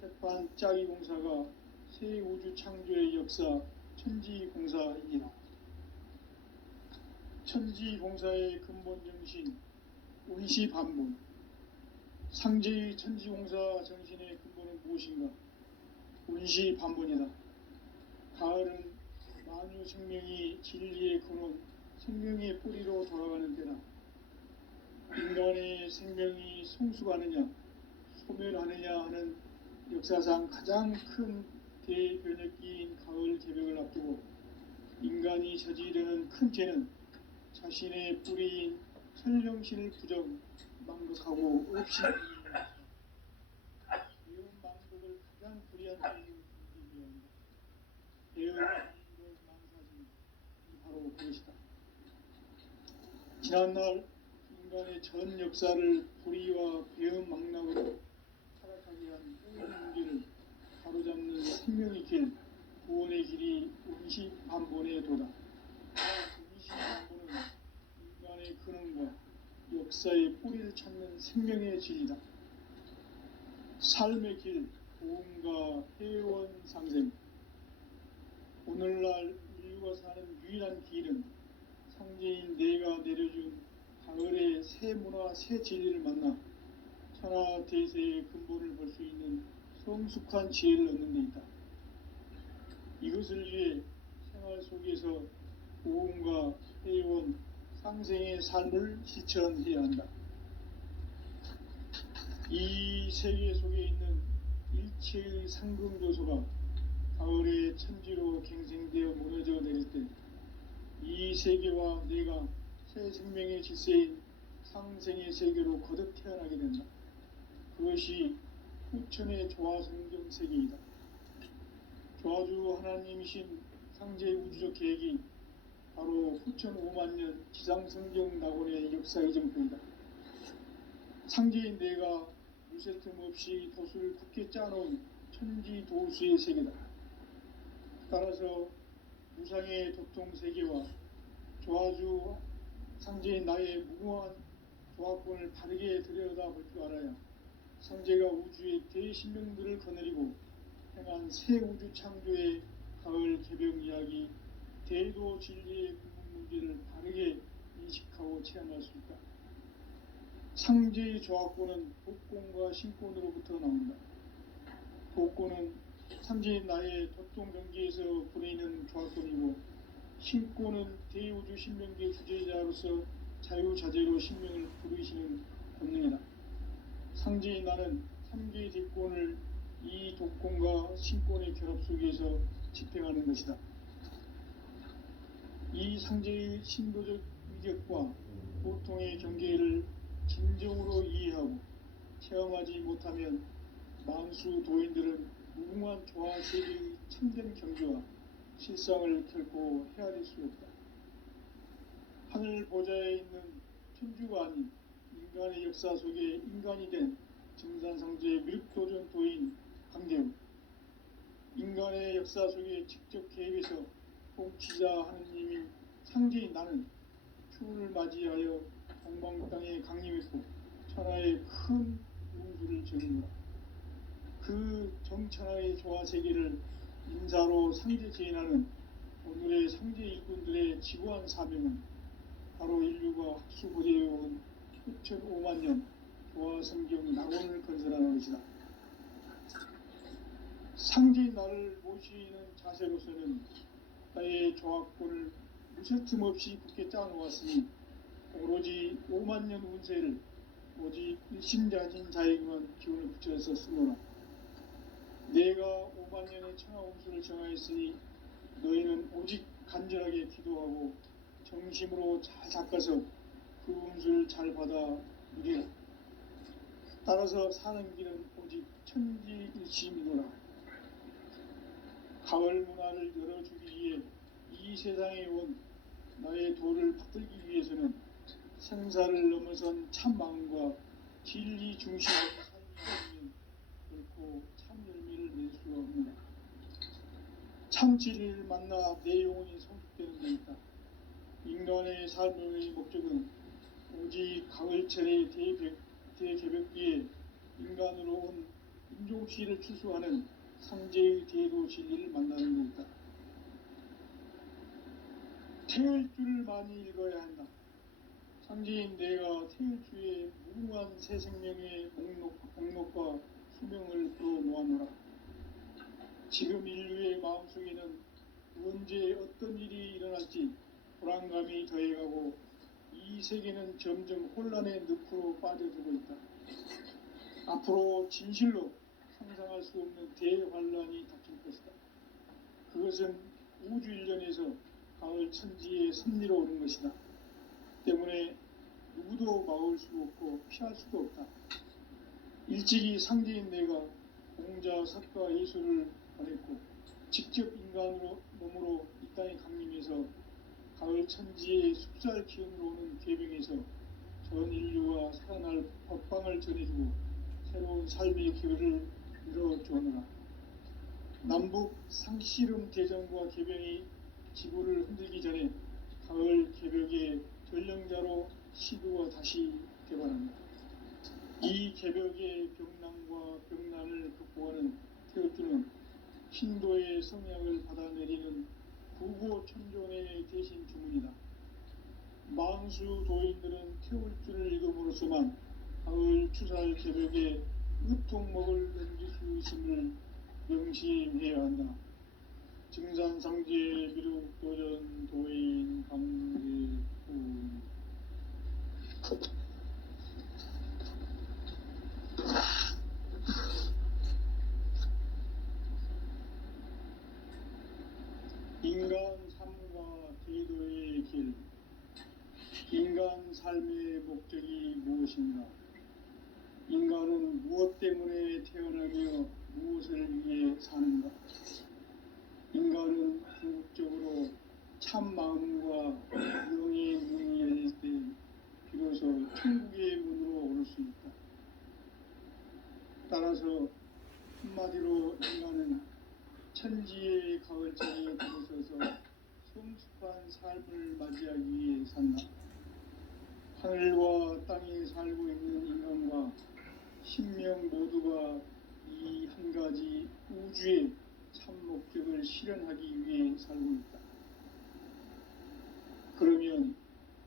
새판짜기 공사가 새 우주 창조의 역사 천지공사이니라. 천지공사의 근본 정신 운시반본, 상제의 천지공사 정신의 근본은 무엇인가? 운시반본이다. 가을은 만유 생명이 진리의 근원, 생명의 뿌리로 돌아가는 때다. 인간의 생명이 성숙하느냐, 소멸하느냐 하는 역사상 가장 큰 대변혁기인 가을 개벽을 앞두고 인간이 저지르는 큰 죄는 자신의 뿌리인 설령신을 부정, 망극하고 없이 배운 망극을 가장 불의한 죄를 금지해야 한다. 배운 망극을 망사진 바로 그것이다. 지난날 인간의 전 역사를 불의와 배은 망락으로 타락하게 한 모든 문제를 바로잡는 생명의 길, 구원의 길이 운시반본의 도다. 운시반본은 인간의 근원과 역사의 뿌리를 찾는 생명의 진리다. 삶의 길, 고음과 회원 상생. 오늘날 인류가 사는 유일한 길은 상제인 내가 내려준 가을의 새 문화, 새 진리를 만나 천하 대세의 근본을 볼 수 있는 성숙한 지혜를 얻는 데 있다. 이것을 위해 생활 속에서 고음과 해온 상생의 삶을 실천해야 한다. 이 세계 속에 있는 일체의 상금조소가 가을의 천지로 갱생되어 무너져 내릴 때 이 세계와 내가 새 생명의 질서인 상생의 세계로 거듭 태어나게 된다. 그것이 후천의 조화성경 세계이다. 조화주 하나님이신 상제의 우주적 계획이 바로 후천 5만 년 지상성경 낙원의 역사의 정표이다. 상제인 내가 무쇠 틈 없이 돛을 굳게 짜놓은 천지 도수의 세계다. 따라서 무상의 도통 세계와 조화주 상제인 나의 무궁한 조화권을 바르게 들여다볼 줄 알아야 상제가 우주의 대신명들을 거느리고 행한 새 우주 창조의 가을 개벽 이야기, 대도 진리의 구분 문제를 바르게 인식하고 체험할 수 있다. 상제의 조화권은 복권과 신권으로부터 나온다. 복권은 상제인 나의 도통 경계에서 보내는 조화권이고, 신권은 대우주 신명계 주제자로서 자유자재로 신명을 부르시는 권능이다. 상제인 나는 3개의 대권을 이 독권과 신권의 결합 속에서 집행하는 것이다. 이 상제의 신도적 위격과 보통의 경계를 진정으로 이해하고 체험하지 못하면 만수 도인들은 무궁한 조화 세계의 참된 경지와 실상을 결코 헤아릴 수 없다. 하늘 보좌에 있는 천주가 아닌 인간의 역사 속에 인간이 된 증산상제의 미륵도전 도인 강대우, 인간의 역사 속에 직접 개입해서 통치자 하느님인 상제인 나는 추운을 맞이하여 동방 땅에 강림했고 천하의 큰 용수를 저는노라. 그 정천하의 조화 세계를 인사로 상제 제인하는 오늘의 상제 일꾼들의 지구한 사명은 바로 인류가 학수고대해온 후천 5만 년 조화 성경 낙원을 건설하는 것이다. 상제인 나를 모시는 자세로서는 나의 조화권을 무쇠틈 없이 굳게 짜놓았으니 오로지 5만 년 운세를 오직 일심자진 자에게만 기운을 붙여서 쓰노라. 내가 5만 년의 천하 운수를 정하였으니 너희는 오직 간절하게 기도하고 정심으로 잘 닦아서 그 운수를 잘 받아 누리라. 따라서 사는 길은 오직 천지일심이노라. 가을 문화를 열어주기 위해 이 세상에 온 나의 도를 받들기 위해서는 생사를 넘어선 참 마음과 진리 중심의 삶이 아니면 결코 참 열매를 낼 수가 없느라. 참 진리를 만나 내 영혼이 성숙되는 데 있다. 인간의 삶의 목적은 오직 가을철의 대개벽기에 인간으로 온 인종씨를 추수하는 상제의 대도 진리를 만나는 데 있다. 태을 줄을 많이 읽어야 한다. 상제인 내가 태을 주에 무궁한 새 생명의 목록과 수명을 풀어놓아노라. 지금 인류의 마음속에는 언제 어떤 일이 일어날지 불안감이 더해가고 이 세계는 점점 혼란의 늪으로 빠져들고 있다. 앞으로 진실로 상상할 수 없는 대환란이 닥칠 것이다. 그것은 우주 일련에서 가을 천지의 섭리로 오는 것이다. 때문에 누구도 막을 수 없고 피할 수도 없다. 일찍이 상제인 내가 공자, 석가, 예수를 보냈고 직접 인간으로 몸으로 이 땅에 강림해서 가을 천지의 숲살 기운으로 오는 계명에서 전 인류와 살아날 법방을 전해주고 새로운 삶의 기회를 이뤄주오노라. 남북 상씨름 대전과 개병이 지구를 흔들기 전에 가을 개벽의 전령자로 시도가 다시 개발합니다. 이 개벽의 병난과 병난을 극복하는 태울주는 신도의 성약을 받아내리는 구고천존의 대신 주문이다. 만수 도인들은 태울주를 읽음으로써만 가을 추살 개벽에 으통목을 넘길 수 있음을 명심해야 한다. 증산상제 비륵도전 도인 강대훈. 인간 삶과 제도의 길. 인간 삶의 목적이 무엇인가? 인간은 무엇 때문에 태어나며 무엇을 위해 사는가? 인간은 궁극적으로 참 마음과 영의 문이 열릴 때 비로소 천국의 문으로 오를 수 있다. 따라서 한마디로 인간은 천지의 가을자리에 들어서서 성숙한 삶을 맞이하기 위해 산다. 하늘과 땅에 살고 있는 인간과 신명 모두가 이 한 가지 우주의 참 목적을 실현하기 위해 살고 있다. 그러면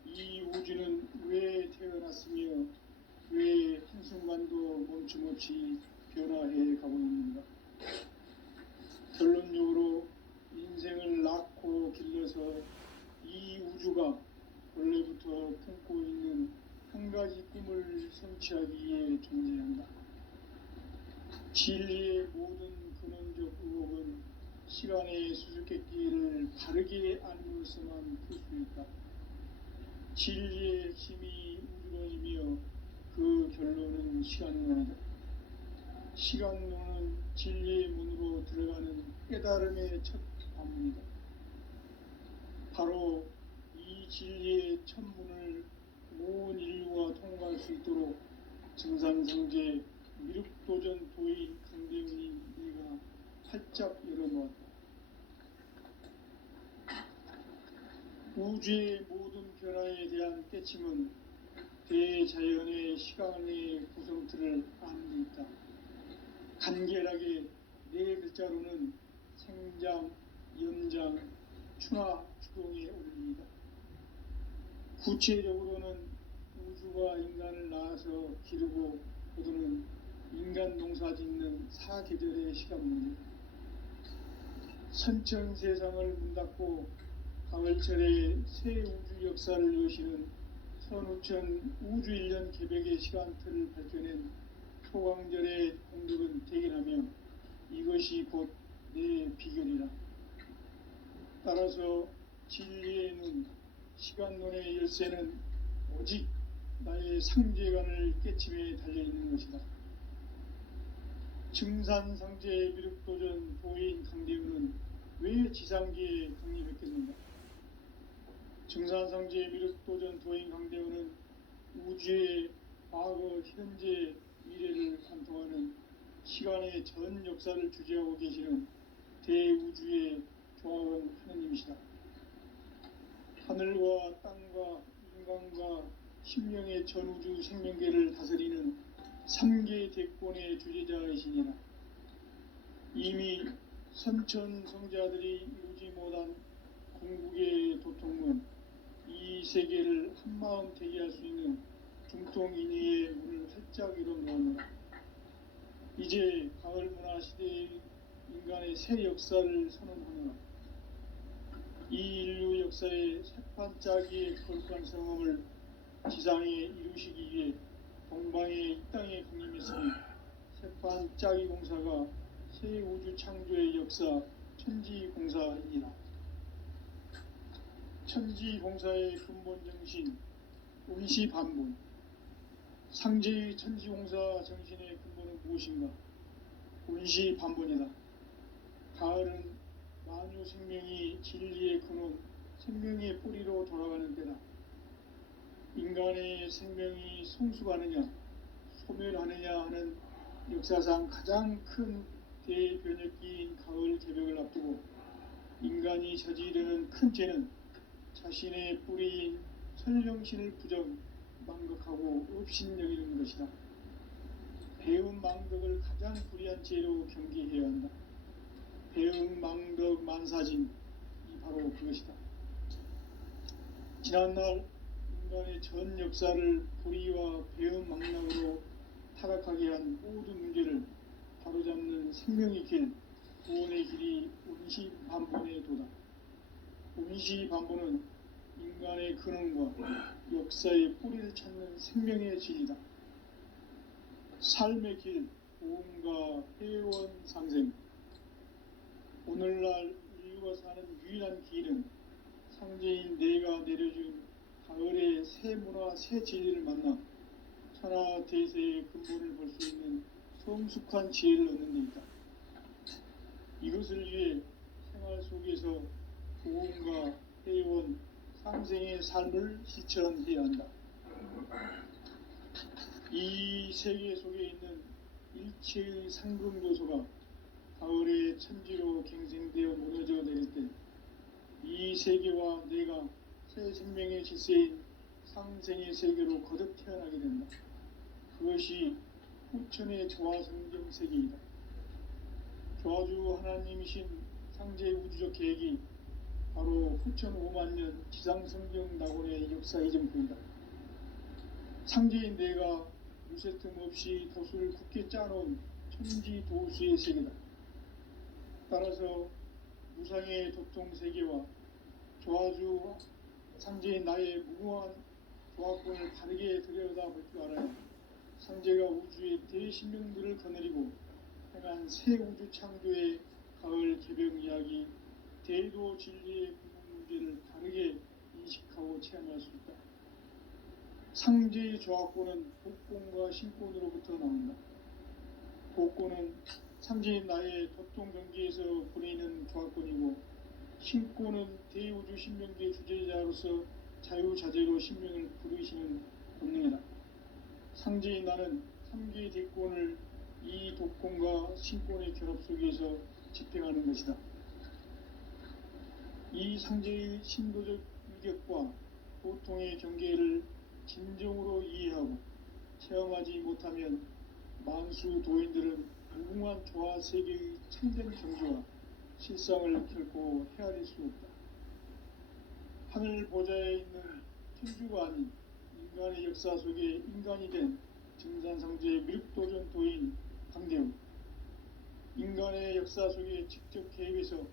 이 우주는 왜 태어났으며 왜 한순간도 멈춤없이 변화해 가고 있는가? 결론적으로 인생을 낳고 길러서 이 우주가 원래부터 품고 있는 한 가지 꿈을 성취하기 위해 존재한다. 진리의 모든 근원적 의혹은 시간의 수수께끼를 바르게 알므로서만 풀 수 있다. 진리의 핵심이 우주론이며 그 결론은 시간론이다. 시간론은 진리의 문으로 들어가는 깨달음의 첫 관문이다. 바로 이 진리의 첫 문을 온 인류가 통과할 수 있도록 증산상제 미륵도전 도인 강대훈이 네가 활짝 열어놓았다. 우주의 모든 변화에 대한 깨침은 대자연의 시간의 구성틀을 아는 데 있다. 간결하게 네 글자로는 생장, 연장, 충화, 추동의 원리이다. 구체적으로는 우주가 인간을 낳아서 기르고 거두는 인간 농사 짓는 사계절의 시간문이다. 선천 세상을 문 닫고 가을철에 새 우주 역사를 여시는 선우천 우주 1년 개백의 시간틀을 밝혀낸 소강절의 공덕은 대견하며 이것이 곧 내 비결이라. 따라서 진리의 눈, 시간론의 열쇠는 오직 나의 상제관을 깨침에 달려있는 것이다. 증산상제 미륵도전 도인 강대훈은 왜 지상계에 강림했겠는가? 증산상제 미륵도전 도인 강대훈은 우주의 과거, 현재, 미래를 관통하는 시간의 전 역사를 주재하고 계시는 대우주의 조합원 하느님이시다. 하늘과 땅과 인간과 신명의 전우주 생명계를 다스리는 3계 대권의 주재자이시니라. 이미 선천성자들이 이루지 못한 궁극의 도통문, 이 세계를 한마음 되게 할 수 있는 중통인의의 문을 활짝 열어놓았노라. 이제 가을 문화 시대의 인간의 새 역사를 선언하노라. 이 인류 역사의 새판짜기의 거룩한 성험을 지상에 이루시기 위해 동방의 이 땅에 강림했으니 새판짜기 공사가 새 우주 창조의 역사 천지공사이니라. 천지공사의 근본 정신 운시반본. 상제의 천지공사 정신의 근본은 무엇인가? 운시반본이다. 가을은 만유 생명이 진리의 근원, 생명의 뿌리로 돌아가는 때다. 인간의 생명이 성숙하느냐, 소멸하느냐 하는 역사상 가장 큰 대변혁기인 가을 개벽을 앞두고 인간이 저지르는 큰 죄는 자신의 뿌리인 설령신을 부정, 망극하고 업신여기는 것이다. 배움 망덕을 가장 불의한 죄로 경계해야 한다. 배움 망덕 만사진이 바로 그것이다. 지난날 인간의 전 역사를 불의와 배움 망락으로 타락하게 한 모든 문제를 바로잡는 생명의 길, 구원의 길이 운시반본에 도다. 운시반본은 인간의 근원과 역사의 뿌리를 찾는 생명의 진리다. 삶의 길, 보험과 회원 상생. 오늘날 인류가 사는 유일한 길은 상제인 내가 내려준 가을의 새 문화, 새 진리를 만나 천하 대세의 근본을 볼 수 있는 성숙한 지혜를 얻는 데 있다. 이것을 위해 생활 속에서 보험과 회원, 상생의 삶을 실천해야 한다. 이 세계 속에 있는 일체의 상금 요소가 가을의 천지로 갱생되어 무너져 내릴 때 이 세계와 내가 새 생명의 질서인 상생의 세계로 거듭 태어나게 된다. 그것이 후천의 조화성경 세계이다. 조화주 하나님이신 상제의 우주적 계획이 바로 후천 5만년 지상성경 낙원의 역사 이전부이다. 상제인 내가 무쇠틈 없이 도수를 굳게 짜놓은 천지 도수의 세계다. 따라서 무상의 도통세계와 조화주 상제인 나의 무궁한 조화권을 바르게 들여다볼 줄 알아야 상제가 우주의 대신명들을 거느리고 행한 새 우주 창조의 가을 개벽 이야기, 대도 진리의 근본 문제를 다르게 인식하고 체험할 수 있다. 상제의 조화권은 복권과 신권으로부터 나온다. 복권은 상제인 나의 도통 경계에서 보내는 조화권이고, 신권은 대우주 신명계 주제자로서 자유자재로 신명을 부르시는 본능이다. 상제인 나는 3개의 대권을 이 독권과 신권의 결합 속에서 집행하는 것이다. 이 상제의 신도적 위격과 보통의 경계를 진정으로 이해하고 체험하지 못하면 만수 도인들은 무궁한 조화 세계의 참된 경지와 실상을 결코 헤아릴 수 없다. 하늘 보좌에 있는 천주가 아닌 인간의 역사 속에 인간이 된 증산상제의 미륵도전 도인 강대우, 인간의 역사 속에 직접 개입해서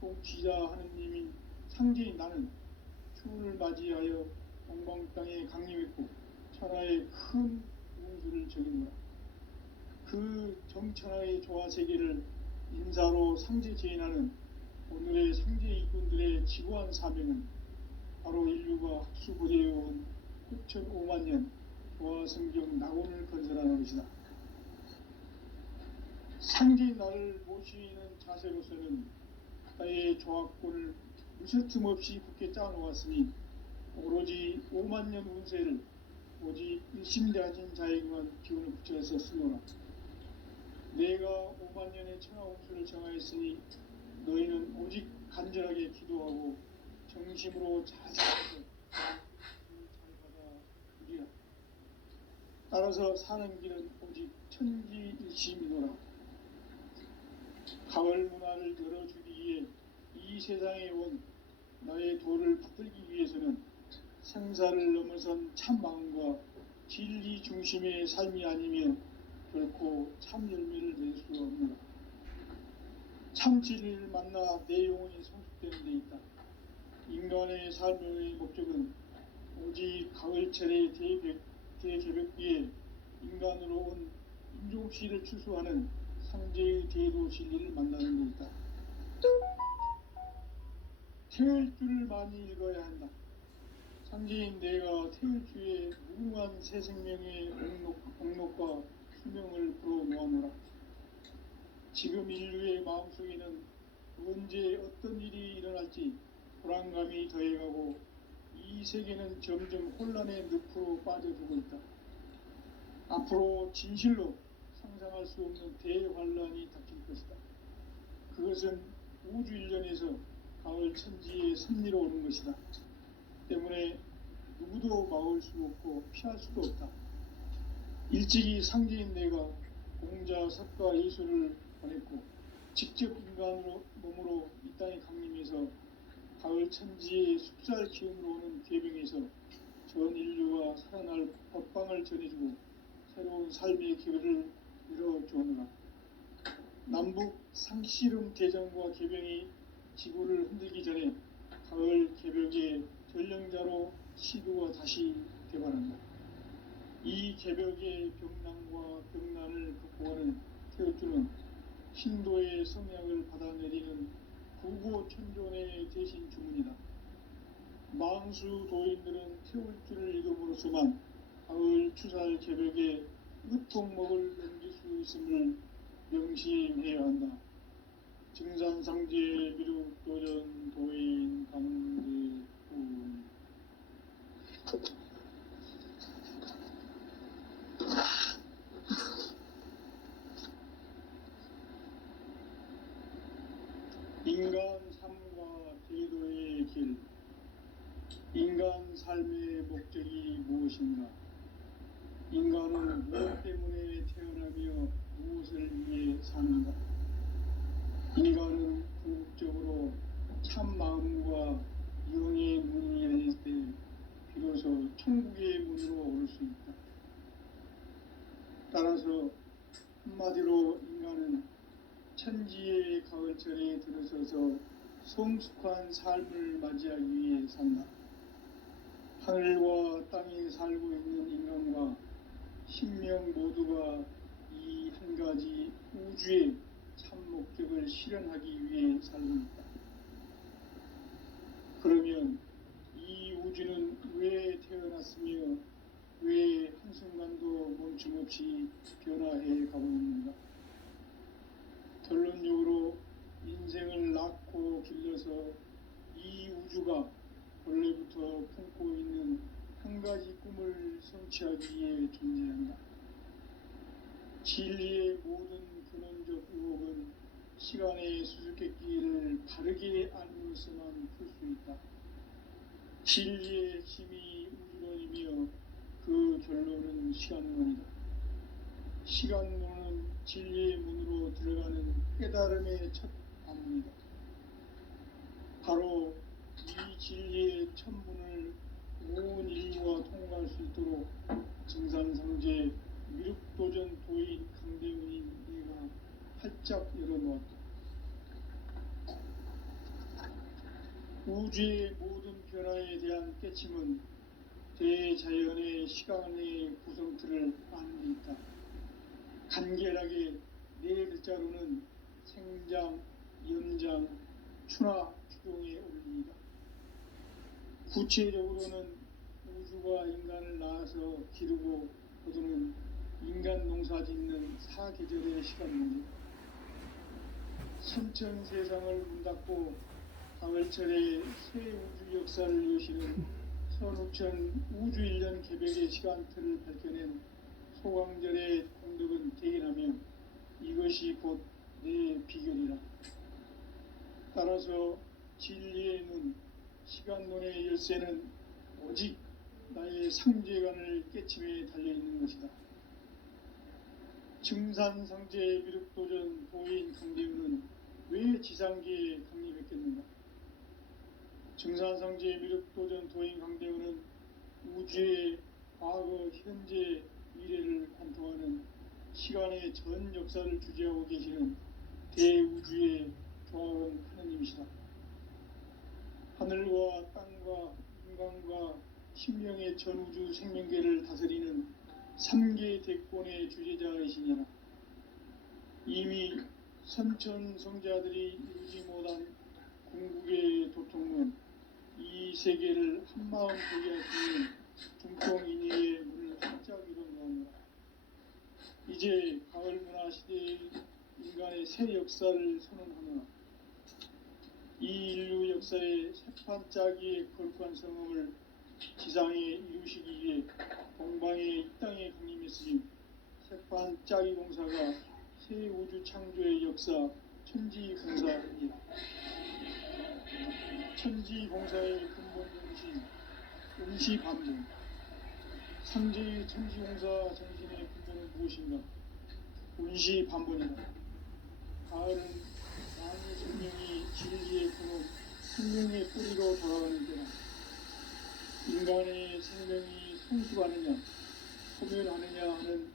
통치자 하느님인 상제인 나는 추운을 맞이하여 동방 땅에 강림했고 천하의 큰 운수를 적인 거라. 그 정천하의 조화 세계를 인사로 상제 제인하는 오늘의 상제 일꾼들의 지고한 사명은 바로 인류가 학수고대해온 9,500년 조화성경 낙원을 건설하는 것이다. 상제인 나를 모시는 자세로서는 나의 조화권을 무쇠틈 없이 굳게 짜놓았으니 오로지 5만년 운세를 오직 일심대하진 자에게만 기운을 붙여서 쓰노라. 내가 5만년의 천하운수를 정하였으니 너희는 오직 간절하게 기도하고 정심으로 잘 살아서 잘 받아들이라. 따라서 사는 길은 오직 천지일심이노라. 가을 문화를 열어주기 위해 이 세상에 온 나의 도를 받들기 위해서는 생사를 넘어선 참 마음과 진리 중심의 삶이 아니면 결코 참 열매를 낼 수 없노라. 참 진리를 만나 내 영혼이 성숙되는 데 있다. 인간의 삶의 목적은 오직 가을철의 대개벽기에 인간으로 온 인종씨를 추수하는 상제의 대도 진리를 만나는 데 있다. 태울 줄을 많이 읽어야 한다. 상제인 내가 태울 주에 무궁한 새 생명의 공록과 수명을 불어놓아노라. 지금 인류의 마음속에는 언제 어떤 일이 일어날지 불안감이 더해가고 이 세계는 점점 혼란의 늪으로 빠져들고 있다. 앞으로 진실로 상상할 수 없는 대환란이 닥칠 것이다. 그것은 우주 일련에서 가을 천지의 섭리로 오는 것이다. 때문에 누구도 막을 수 없고 피할 수도 없다. 일찍이 상제인 내가 공자, 석가, 예수를 보냈고 직접 인간으로 몸으로 이 땅에 강림해서 가을 천지의 숲살 기운으로 오는 계병에서 전 인류가 살아날 법방을 전해주고 새로운 삶의 기회를 열어주었노라. 남북 상씨름 대전과 개병이 지구를 흔들기 전에 가을 개벽의 전령자로 시도가 다시 개발한다. 이 개벽의 병난과 병난을 극복하는 태울주는 신도의 성약을 받아내리는 구고천존의 대신 주문이다. 망수 도인들은 태울주를 읽음으로써만 가을 추살 개벽의 으통목을 넘길 수 있음을 명심해야 한다. 증산상제 미륵도전 도인 강대군. 인간 삶과 제도의 길. 인간 삶의 목적이 무엇인가? 인간은 무엇 때문에 태어나며 무엇을 위해 사는가? 인간은 궁극적으로 참 마음과 영의 문이 열릴 때 비로소 천국의 문으로 올 수 있다. 따라서 한마디로 인간은 천지의 가을철에 들어서서 성숙한 삶을 맞이하기 위해 산다. 하늘과 땅에 살고 있는 인간과 신명 모두가 이 한 가지 우주의 참 목적을 실현하기 위해 살고 있다. 그러면 이 우주는 왜 태어났으며 왜 한순간도 멈춤없이 변화해 가고 있는가? 결론적으로 인생을 낳고 길러서 이 우주가 원래부터 품고 있는 한 가지 꿈을 성취하기 위해 존재한다. 진리의 모든 근원적 의혹은 시간의 수수께끼를 바르게 알므로서만 풀 수 있다. 진리의 핵심이 우주론이며 그 결론은 시간론이다. 시간론은 진리의 문으로 들어가는 깨달음의 첫 관문이다. 바로 이 진리의 첫 문을 온 인류가 통과할 수 있도록 증산상제 미륵도전 도인 강대훈인 내가 활짝 열어놓았다. 우주의 모든 변화에 대한 깨침은 대자연의 시간의 구성틀을 아는 데 있다. 간결하게 네 글자로는 생장, 연장, 추나 추동의 원리이다. 구체적으로는 우주가 인간을 낳아서 기르고 거두는 인간 농사 짓는 사계절의 시간입니다. 선천 세상을 문닫고 가을철에 새 우주 역사를 여시는 선우천 우주 1년 개벽의 시간틀을 밝혀낸 소강절의 공덕은 대견하며 이것이 곧 내 비결이라. 따라서 진리의 눈, 시간론의 열쇠는 오직 나의 상제관을 깨침에 달려있는 것이다. 증산상제 미륵도전 도인 강대훈은 왜 지상계에 강림했겠는가? 증산상제 미륵도전 도인 강대훈은 우주의 과거, 현재, 미래를 관통하는 시간의 전 역사를 주재하고 계시는 대우주의 조화원 하느님이시다. 하늘과 땅과 인간과 신명의 전우주 생명계를 다스리는 3계 대권의 주제자이시니라. 이미 선천성자들이 이루지 못한 궁극의 도통론, 이 세계를 한마음 보게 하시는 중통인의의 문을 활짝 열어놓았노라. 이제 가을 문화 시대의 인간의 새 역사를 선언하노라. 이 인류 역사의 새판짜기의 거룩한 성음을 지상에 이루시기 위해 동방의 이 땅에 강림했으니 새판짜기 공사가 새 우주 창조의 역사 천지공사입니다. 천지공사의 근본 정신 응시반문. 상제의 천지공사 정신의 근본은 무엇인가? 운시반문이다. 가을은 만의 생명이 진리의 근원, 생명의 뿌리로 돌아가는 때다. 인간의 생명이 성숙하느냐, 소멸하느냐 하는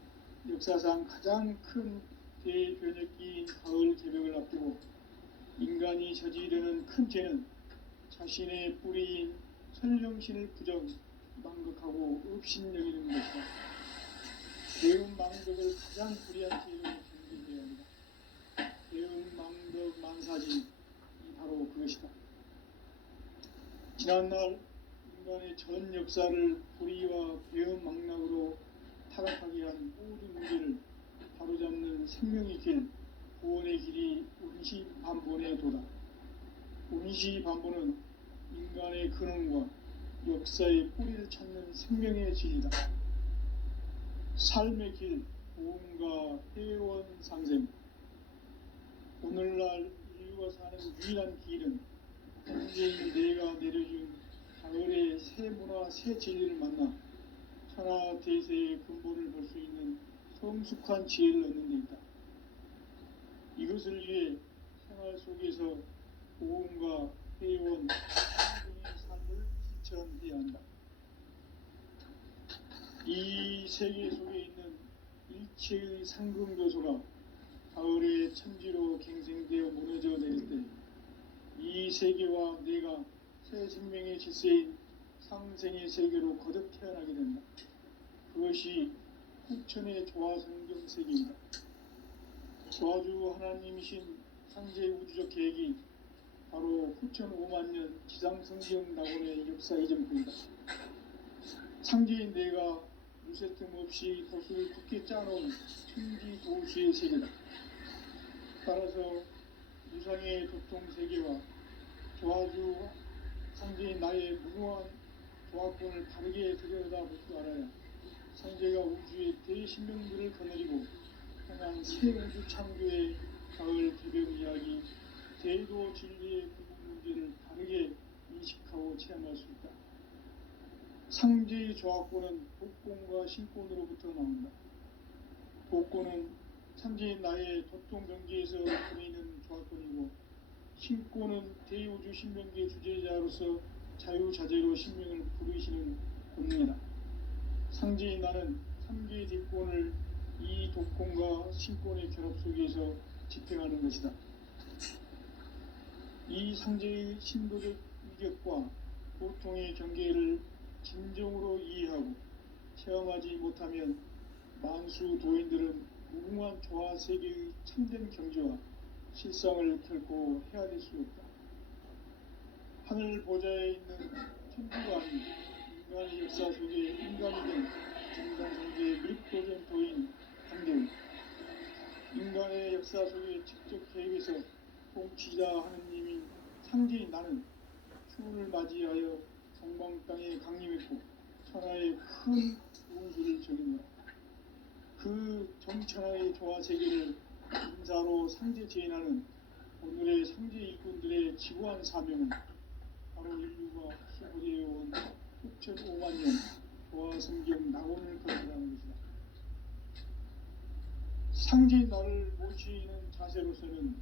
역사상 가장 큰 대변혁기인 가을 개벽을 앞두고 인간이 저지르는 큰 죄는 자신의 뿌리인 설령신을 부정, 망극하고 업신여기는 것이다. 배은 망덕을 가장 불의한 죄로 견디어야 합니다. 배은 망덕 만사지 바로 그것이다. 지난날 인간의 전 역사를 불의와 배은 망락으로 타락하게 한 모든 문제를 바로잡는 생명의 길, 구원의 길이 운시반본의 도다. 운시반본은 인간의 근원과 역사의 뿌리를 찾는 생명의 진리다. 삶의 길, 보험과 회원 상생. 오늘날 인류가 사는 유일한 길은 현재의 내가 내려준 가을의 새 문화, 새 진리를 만나 천하 대세의 근본을 볼 수 있는 성숙한 지혜를 얻는 데 있다. 이것을 위해 생활 속에서 보험과 회원, 상생의 삶을 실천해야 한다. 이 세계 속에 있는 일체의 상금 요소가 가을의 천지로 갱생되어 무너져 내릴 때 이 세계와 내가 새 생명의 질서인 상생의 세계로 거듭 태어나게 된다. 그것이 후천의 조화성경 세계이다. 조화주 하나님이신 창제 우주적 계획이 바로 후천 5만년 지상성경 낙원의 역사 이전부이다. 창제인 내가 무쇠 틈 없이 돛을 굳게 짜놓은 천지 도시의 세계다. 따라서 유상의 교통세계와 조화주 상제인 나의 무궁한 조화권을 바르게 들여다볼 줄 알아야 상제가 우주의 대신명들을 거느리고 향한 새 우주 창조의 가을 개벽 이야기, 제도 진리의 근본 문제를 바르게 인식하고 체험할 수 있다. 상제의 조화권은 복권과 신권으로부터 나온다. 복권은 창제인 나의 도통경계에서 보이는 조화권이고, 신권은 대우주 신명기의 주제자로서 자유자재로 신명을 부르시는 권능이다. 상제인 나는 3개의 대권을 이 도권과 신권의 결합 속에서 집행하는 것이다. 이 상제의 신도적 위격과 고통의 경계를 진정으로 이해하고 체험하지 못하면 만수 도인들은 무궁한 조화 세계의 참된 경지와 실상을 결코 헤아릴 수 없다. 하늘 보좌에 있는 천주가 아닌 인간의 역사 속에 인간이 된 정상성제의 밀도전 도인 한대우, 인간의 역사 속에 직접 계획해서 통치자 하느님인 창제인 나는 추운을 맞이하여 정방 땅에 강림했고 천하의 큰 운수를 적인노라. 그 정천하의 조화 세계를 인사로 상제 제인하는 오늘의 상제 일꾼들의 지구한 사명은 바로 인류가 수고되어온 6,500만 년 조화 성경 낙원을 건설하는 것이다. 상제인 나를 모시는 자세로서는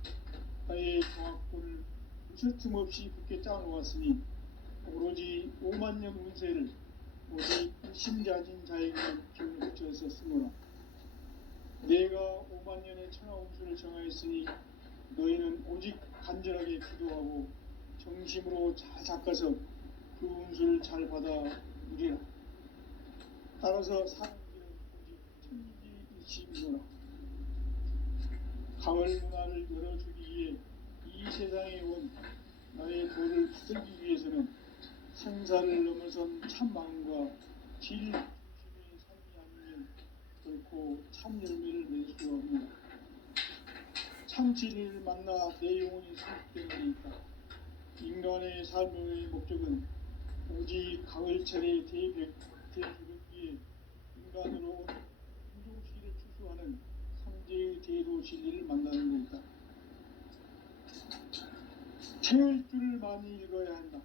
나의 조화권을 무슨 틈 없이 굳게 짜놓았으니 오로지 5만 년 운세를 오직 신자진 자에게만 기운을 붙여서 쓰노라. 내가 5만 년의 천하 운수를 정하였으니 너희는 오직 간절하게 기도하고 정심으로 잘 닦아서 그 운수를 잘 받아 누리라. 따라서 사는 길은 오직 천지일심이노라. 가을 문화를 열어주기 위해 이 세상에 온 나의 도를 붙들기 위해서는 생사를 넘어선 참 마음과 질 중심의 삶이 아니면 결코 참 열매를 맺을 수 없느라. 참 진리를 만나 내 영혼이 수록되는 데 있다. 인간의 삶의 목적은 오직 가을철의 대개벽기에 인간으로 온 인종시를 추수하는 상제의 대도 진리를 만나는 데 있다. 태일주를 많이 읽어야 한다.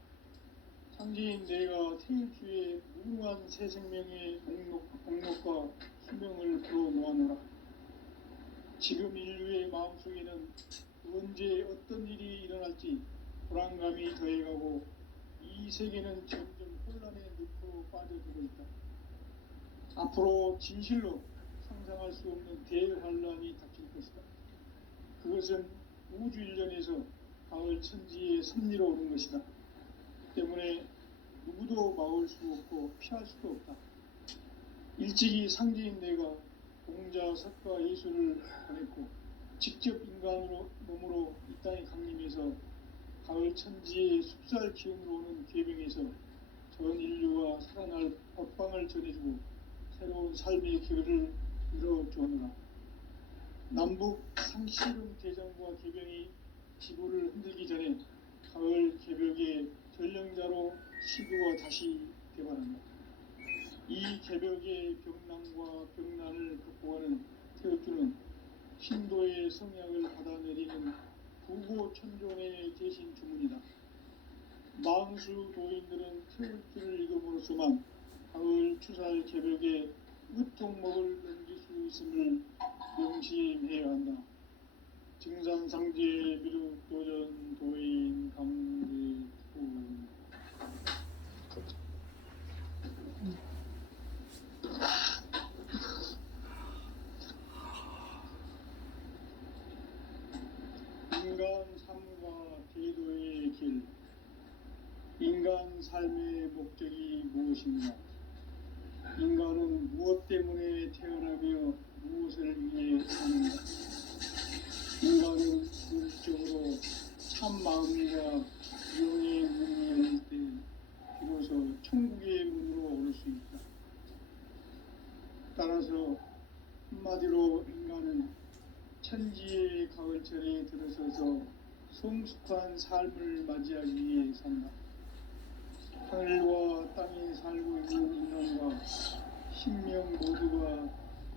상제인 내가 태일주의 무궁한 새 생명의 공력과 수명을 불어놓아노라. 지금 인류의 마음속에는 언제 어떤 일이 일어날지 불안감이 더해가고 이 세계는 점점 혼란의 늪으로 빠져들고 있다. 앞으로 진실로 상상할 수 없는 대환란이 닥칠 것이다. 그것은 우주 일련에서 가을 천지의 섭리로 오는 것이다. 때문에 누구도 막을 수 없고 피할 수도 없다. 일찍이 상제인 내가 공자, 석가, 예수를 보냈고 직접 인간으로 몸으로 이 땅에 강림해서 가을 천지의 숲살 기운으로 오는 계명에서 전 인류가 살아날 법방을 전해주고 새로운 삶의 기회를 이뤄주느라. 남북 상씨름 대장과 개병이 지구를 흔들기 전에 가을 개벽의 전령자로 시구가 다시 개발한다. 이 개벽의 병난과 병난을 극복하는 태극주는 신도의 성약을 받아내리는 부고천종의 대신 주문이다. 망수 도인들은 태극주를 읽음으로써만 가을 추살 개벽의 으통목을 넘길 수 있음을 명심해야 한다. 증산상제 미륵도전 도인 강대구. 인간 삶과 제도의 길. 인간 삶의 목적이 무엇인가? 인간은 무엇 때문에 태어나며 무엇을 위해 사는가? 인간은 궁극적으로 참 마음과 영의 문이 열릴 때 비로소 천국의 문으로 오를 수 있다. 따라서 한마디로 인간은 천지의 가을철에 들어서서 성숙한 삶을 맞이하기 위해 산다. 하늘과 땅에 살고 있는 인간과 신명 모두가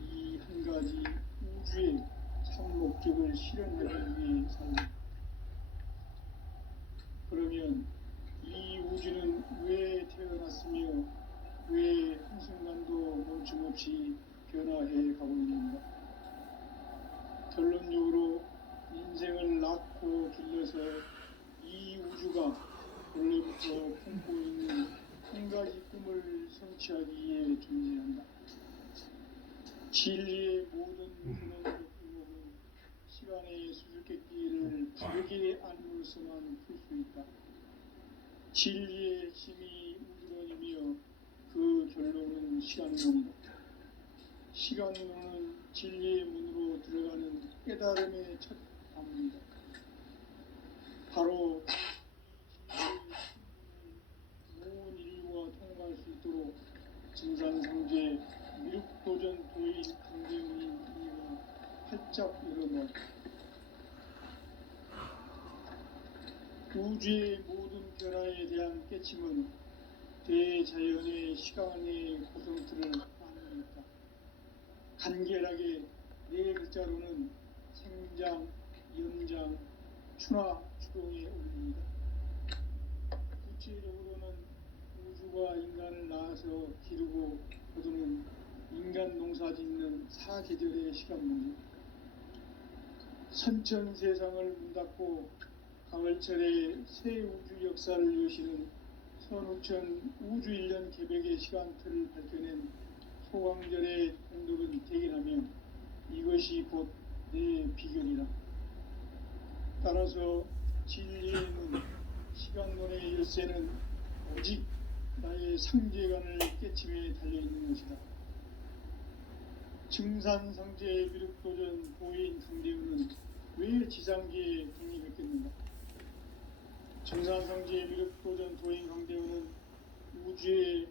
이 한 가지 우주의 참 목적을 실현하기 위해 산다. 그러면 이 우주는 왜 태어났으며 왜 한순간도 멈춤없이 변화해 가고 있는가? 결론적으로 인생을 낳고 길러서 이 우주가 원래부터 품고 있는 한 가지 꿈을 성취하기 위해 존재한다. 진리의 모든 근원적 의목은 시간의 수수께끼를 바르게 알므로서만 풀 수 있다. 진리의 핵심이 우주론이며 그 결론은 시간론이다. 시간론은 진리의 문으로 들어가는 깨달음의 첫 방문이다. 바로 온 인류가 통과할 수 있도록 증산상제 미륵도전 도인 강대훈이 이가 활짝 열어놓았다. 우주의 모든 변화에 대한 깨침은 대자연의 시간의 고성틀을 나누었다. 간결하게 네 글자로는 생장, 연장, 추나 추동에 올립니다. 구체적으로는 우주가 인간을 낳아서 기르고 거두는 인간 농사 짓는 사계절의 시간 문제. 선천 세상을 문 닫고 가을철에 새 우주 역사를 여시는 선우천 우주 1년 개벽의 시간틀을 밝혀낸 소광절의 공덕은 대견하며 이것이 곧 내 비결이라. 따라서 진리의 문, 시간론의 열쇠는 오직 나의 상제관을 깨침에 달려있는 것이다. 증산상제 미륵도전 도인 강대훈은 왜 지상계에 독립했겠는가? 증산상제 미륵도전 도인 강대훈은 우주의